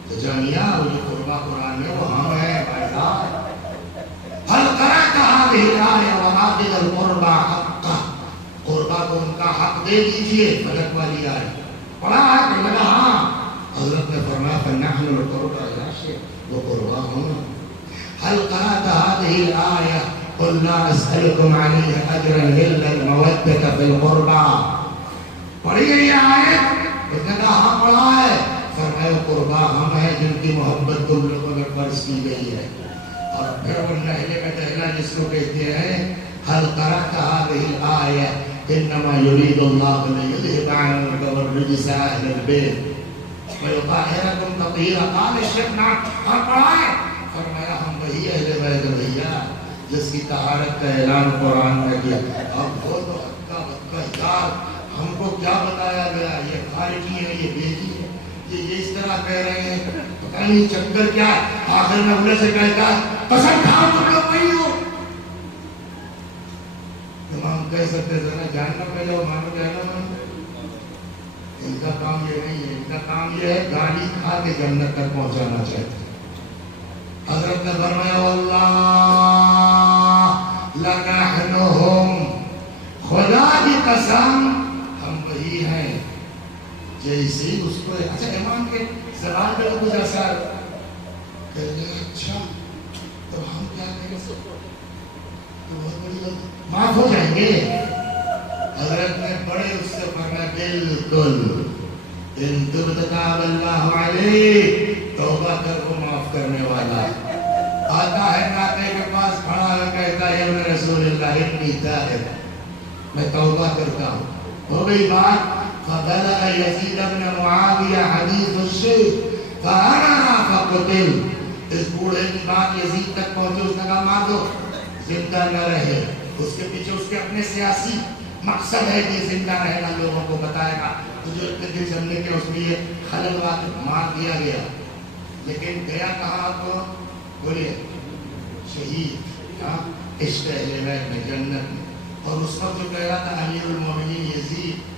تو جانیا وہ جو قربا قرآن میں وہ ہم ہیں بھائی صاحب۔ حل قرأت هذه الآية وآتِ القربى حقه، قربا کو ان کا حق دے دیجئے، فلک والی آئے پڑھا ہے کہ لگا ہاں۔ حضرت نے فرمایا فنحن القربا یا شیخ، وہ قربا ہوں۔ هل قرأت هذه الآية قل لا أسألكم عليه أجرا إلا المودة في القربى، پڑھی گئی یہ آیت؟ اس نے کہا ہاں پڑھا ہے۔ فرمایا قربا ہم ہیں جن کی محبت تم لوگوں میں فرض کی گئی ہے۔ اور پھر وہ نہلے کا دہلا جس کو کہتے ہیں، هل قرأت هذه الآية إنما يريد الله ليذهب عنكم الرجس أهل البيت ويطهركم تطهيرا، قال الشيخ نعم ہاں پڑھا ہے۔ فرمایا ہم وہی اہل بیت بھیا جس کی طہارت کا اعلان قرآن میں کیا۔ اب وہ تو ہکا یار، ہم کو کیا بتایا گیا، یہ خارجی ہے، یہ بیجی ہے، یہ اس طرح کہہ رہے ہیں، پتہ نہیں چکر کیا ہے۔ آخر میں انہیں سے کہتا ہے قسم کھاؤ تم لوگ نہیں ہو۔ امام کہہ سکتے تھے نا جاننا پہلے وہ مانو جانا، ان کا کام یہ نہیں ہے، ان کا کام یہ ہے گالی کھا کے جنت تک پہنچانا چاہتے ہیں۔ حضرت نے فرمایا واللہ لنحنہم، خدا کی قسم ہم وہی ہیں جیسے اس کو۔ اچھا امام کے زبان پہ کچھ اثر کہتے ہیں اچھا تو ہم کیا کریں، تو بہت بڑی بات معاف ہو جائیں گے۔ حضرت نے بڑے اس سے فرمایا بالکل ان تبت تاب اللہ علیہ، توبہ کر وہ معاف کرنے والا ہے۔ آتا ہے ناطے کے پاس کھڑا ہے کہتا ہے ابن رسول اللہ ابنی طاہر، میں توبہ کرتا ہوں۔ ہو گئی بات، فبلغ یزید بن معاویہ حدیث الشیخ فامر فقتل، اس بوڑھے کی بات یزید تک پہنچے، اس نے کہا مار دو زندہ نہ رہے۔ اس کے پیچھے اس کے اپنے سیاسی مقصد ہے کہ زندہ رہنا، لوگوں کو بتائے گا تو جو اتنے دن جمنے کے اس لیے خلل واقع مار دیا گیا، لیکن گیا کہاں کو بولے شہید عشق اہل بیت میں، جنت میں۔ اور اس وقت جو کہہ رہا تھا امیر المومنین یزید،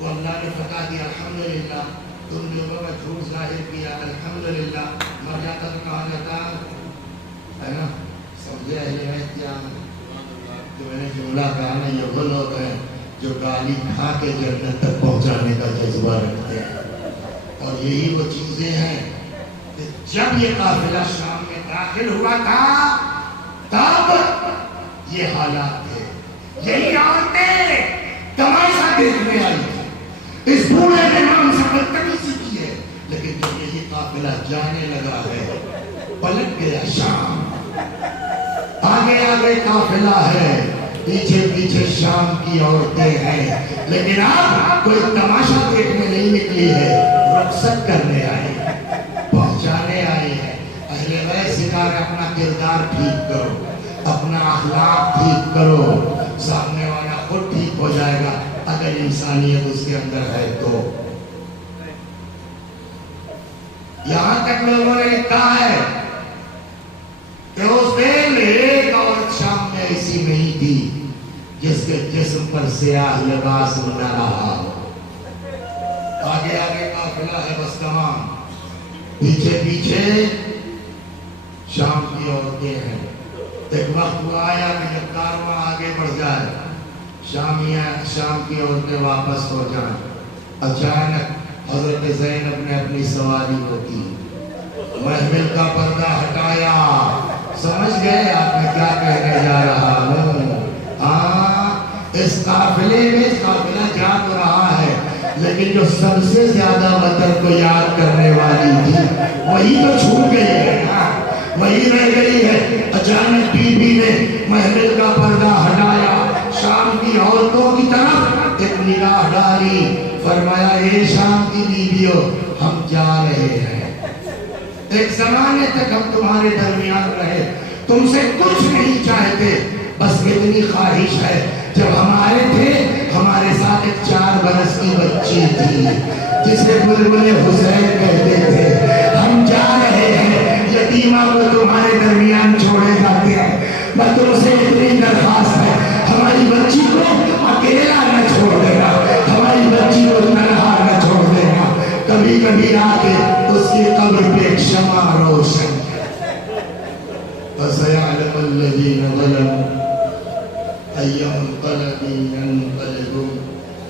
وہ اللہ نے فتح دیا الحمدللہ، تم لوگوں کا جھوٹ ظاہر کیا الحمدللہ، مر جاتا تو کہا جاتا ہے نا، سمجھے اہل بیت کیا ہے؟ تو میں نے جملہ کہا نا، یہ وہ لوگ ہیں جو گالی کھا کے جنت تک پہنچانے کا جذبہ رکھتے ہیں۔ اور یہی وہ چیزیں ہیں کہ جب یہ قافلہ شام میں داخل ہوا تھا تب یہ حالات تھے، یہی عورتیں تماشا دیکھنے آئی تھی، اس بوڑھے نے نام سے بدتمیزی کی ہے، لیکن جب یہی قافلہ جانے لگا ہے پلٹ گیا شام، آگے آگے قافلہ ہے، پیچھے پیچھے شام کی عورتیں ہیں، لیکن اب کوئی تماشا دیکھنے نہیں نکلی ہے، رخصت کرنے آئی ہے، پہنچانے آئی ہے۔ اہل بیت سکھا رہے اپنا کردار ٹھیک کرو، اپنا اخلاق ٹھیک کرو، سامنے والا خود ٹھیک ہو جائے گا اگر انسانیت اس کے اندر ہے تو۔ یہاں تک لوگوں نے لکھا ہے کہ اس دن میں ایک عورت شام میں ایسی نہیں تھی جس کے جسم پر سیاہ لباس نہ رہا ہو۔ آگے آگے قافلہ ہے بس تمام، پیچھے پیچھے شام کی عورتیں ہیں۔ ایک وقت وہ آیا کہ جب کارواں آگے بڑھ جائے، شام کی عورتیں واپس ہو جائیں، اچانک حضرت زینب نے اپنی سواری کو کی، محمل کا پردہ ہٹایا۔ سمجھ گئے آپ میں کیا کہنے جا رہا ہوں؟ اس قافلے میں قافلہ جا تو رہا ہے، لیکن جو سب سے زیادہ وطن کو یاد کرنے والی تھی وہی تو چھوٹ گئی ہے نا، وہی رہ گئی ہے۔ اچانک بی بی نے محمل کا پردہ ہٹایا، شام کی عورتوں کی طرف ایک نگاہ ڈالی، فرمایا اے شام کی بیویوں ہم جا رہے ہیں، ایک زمانے تک ہم تمہارے درمیان رہے، تم سے کچھ نہیں چاہتے، بس اتنی خواہش ہے، جب ہم آئے تھے ہمارے ساتھ ایک 4 برس کی بچی تھی جسے بلبل حسین کہتے تھے، ہم جا رہے ہیں، یتیمہ کو تمہارے درمیان چھوڑے جاتے ہیں، بس تم سے اتنی درخواست ہے ہماری بچی کو اکیلا نہ چھوڑ دینا، ہماری بچی کو تنہا نہ چھوڑ دینا، کبھی کبھی آ کے اس کی قبر پہ ایک شمع روشن۔ فَسَيَعْلَمُ الَّذِينَ ظَلَمُوا أَيَّ مُنقَلَبٍ يَنقَلِبُونَ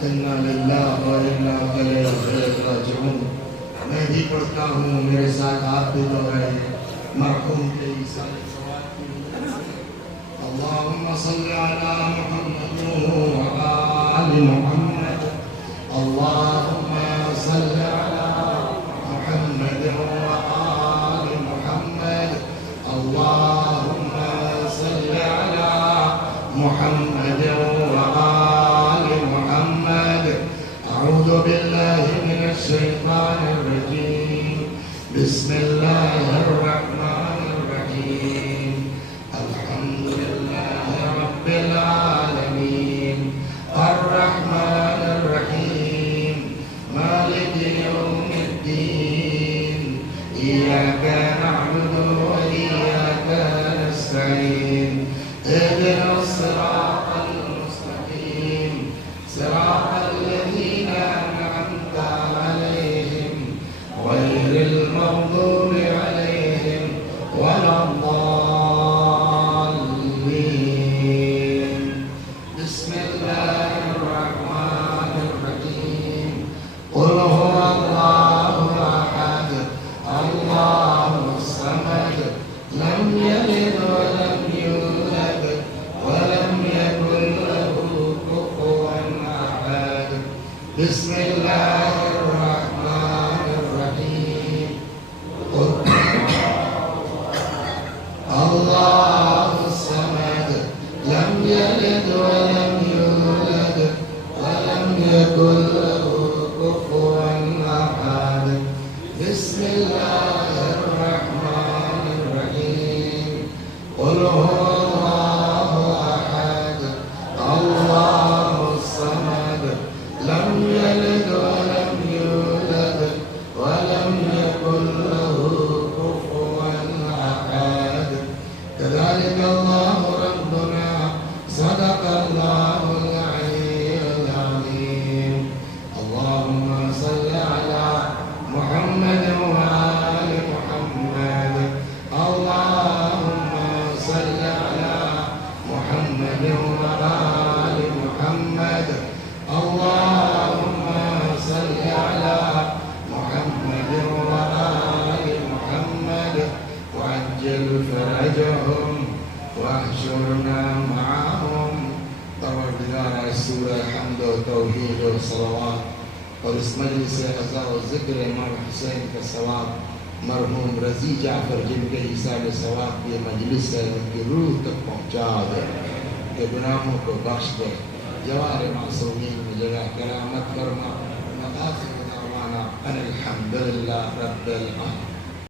إِنَّا لِلَّهِ وَإِنَّا إِلَيْهِ رَاجِعُونَ۔ میں بھی پڑھتا ہوں، میرے ساتھ آپ بھی دوہرائیں مرحوم کے عیسائی ثواب کی نیت سے۔ اللہم صلی علی محمد وعلی آل محمد، اللہم صلی علی محمد وآل محمد، اللہم صلی علی محمد وآل محمد۔ اعوذ باللہ من الشیطان الرجیم، بسم اللہ الرحمن الرحیم، الحمد للہ رب العالمین، الرحمن الرحیم، مالک یوم الدین، ایاک نعبد وإیاک نستعین، اهدنا الصراط المستقیم، صراط الذین أنعمت علیہم غیر المغضوب علیہم ولا الضالین۔ بسم اللہ الرحمن الرحیم، قل هو اللہ احد اللہ الصمد لم یلد ولم یولد ولم یکن له کفوا احد۔ بسم اللہ الرحمن الرحیم، اللہ الصمد لم یلد ولم یولد ولم یکن له کفوا احد۔ بسم اللہ الرحمن الرحیم، قل هو اللہ احد اللہ الصمد لم یلد ولم یولد ولم یکن له کفوا احد۔ كذلك اللہ ربنا صدق اللہ العلی العظیم۔ درود و صلوات اور اس مجلس عزا و ذکر امام حسین کا ثواب مرحوم رضی جعفر جن کے حساب ثواب یہ مجلس ہے ان کی روح تک پہنچا دے کہ گناہوں کو بخش دے جوار معصومین میں جگہ کرامت فرما مقاصد دعوانا ان الحمدللہ رب العالمین.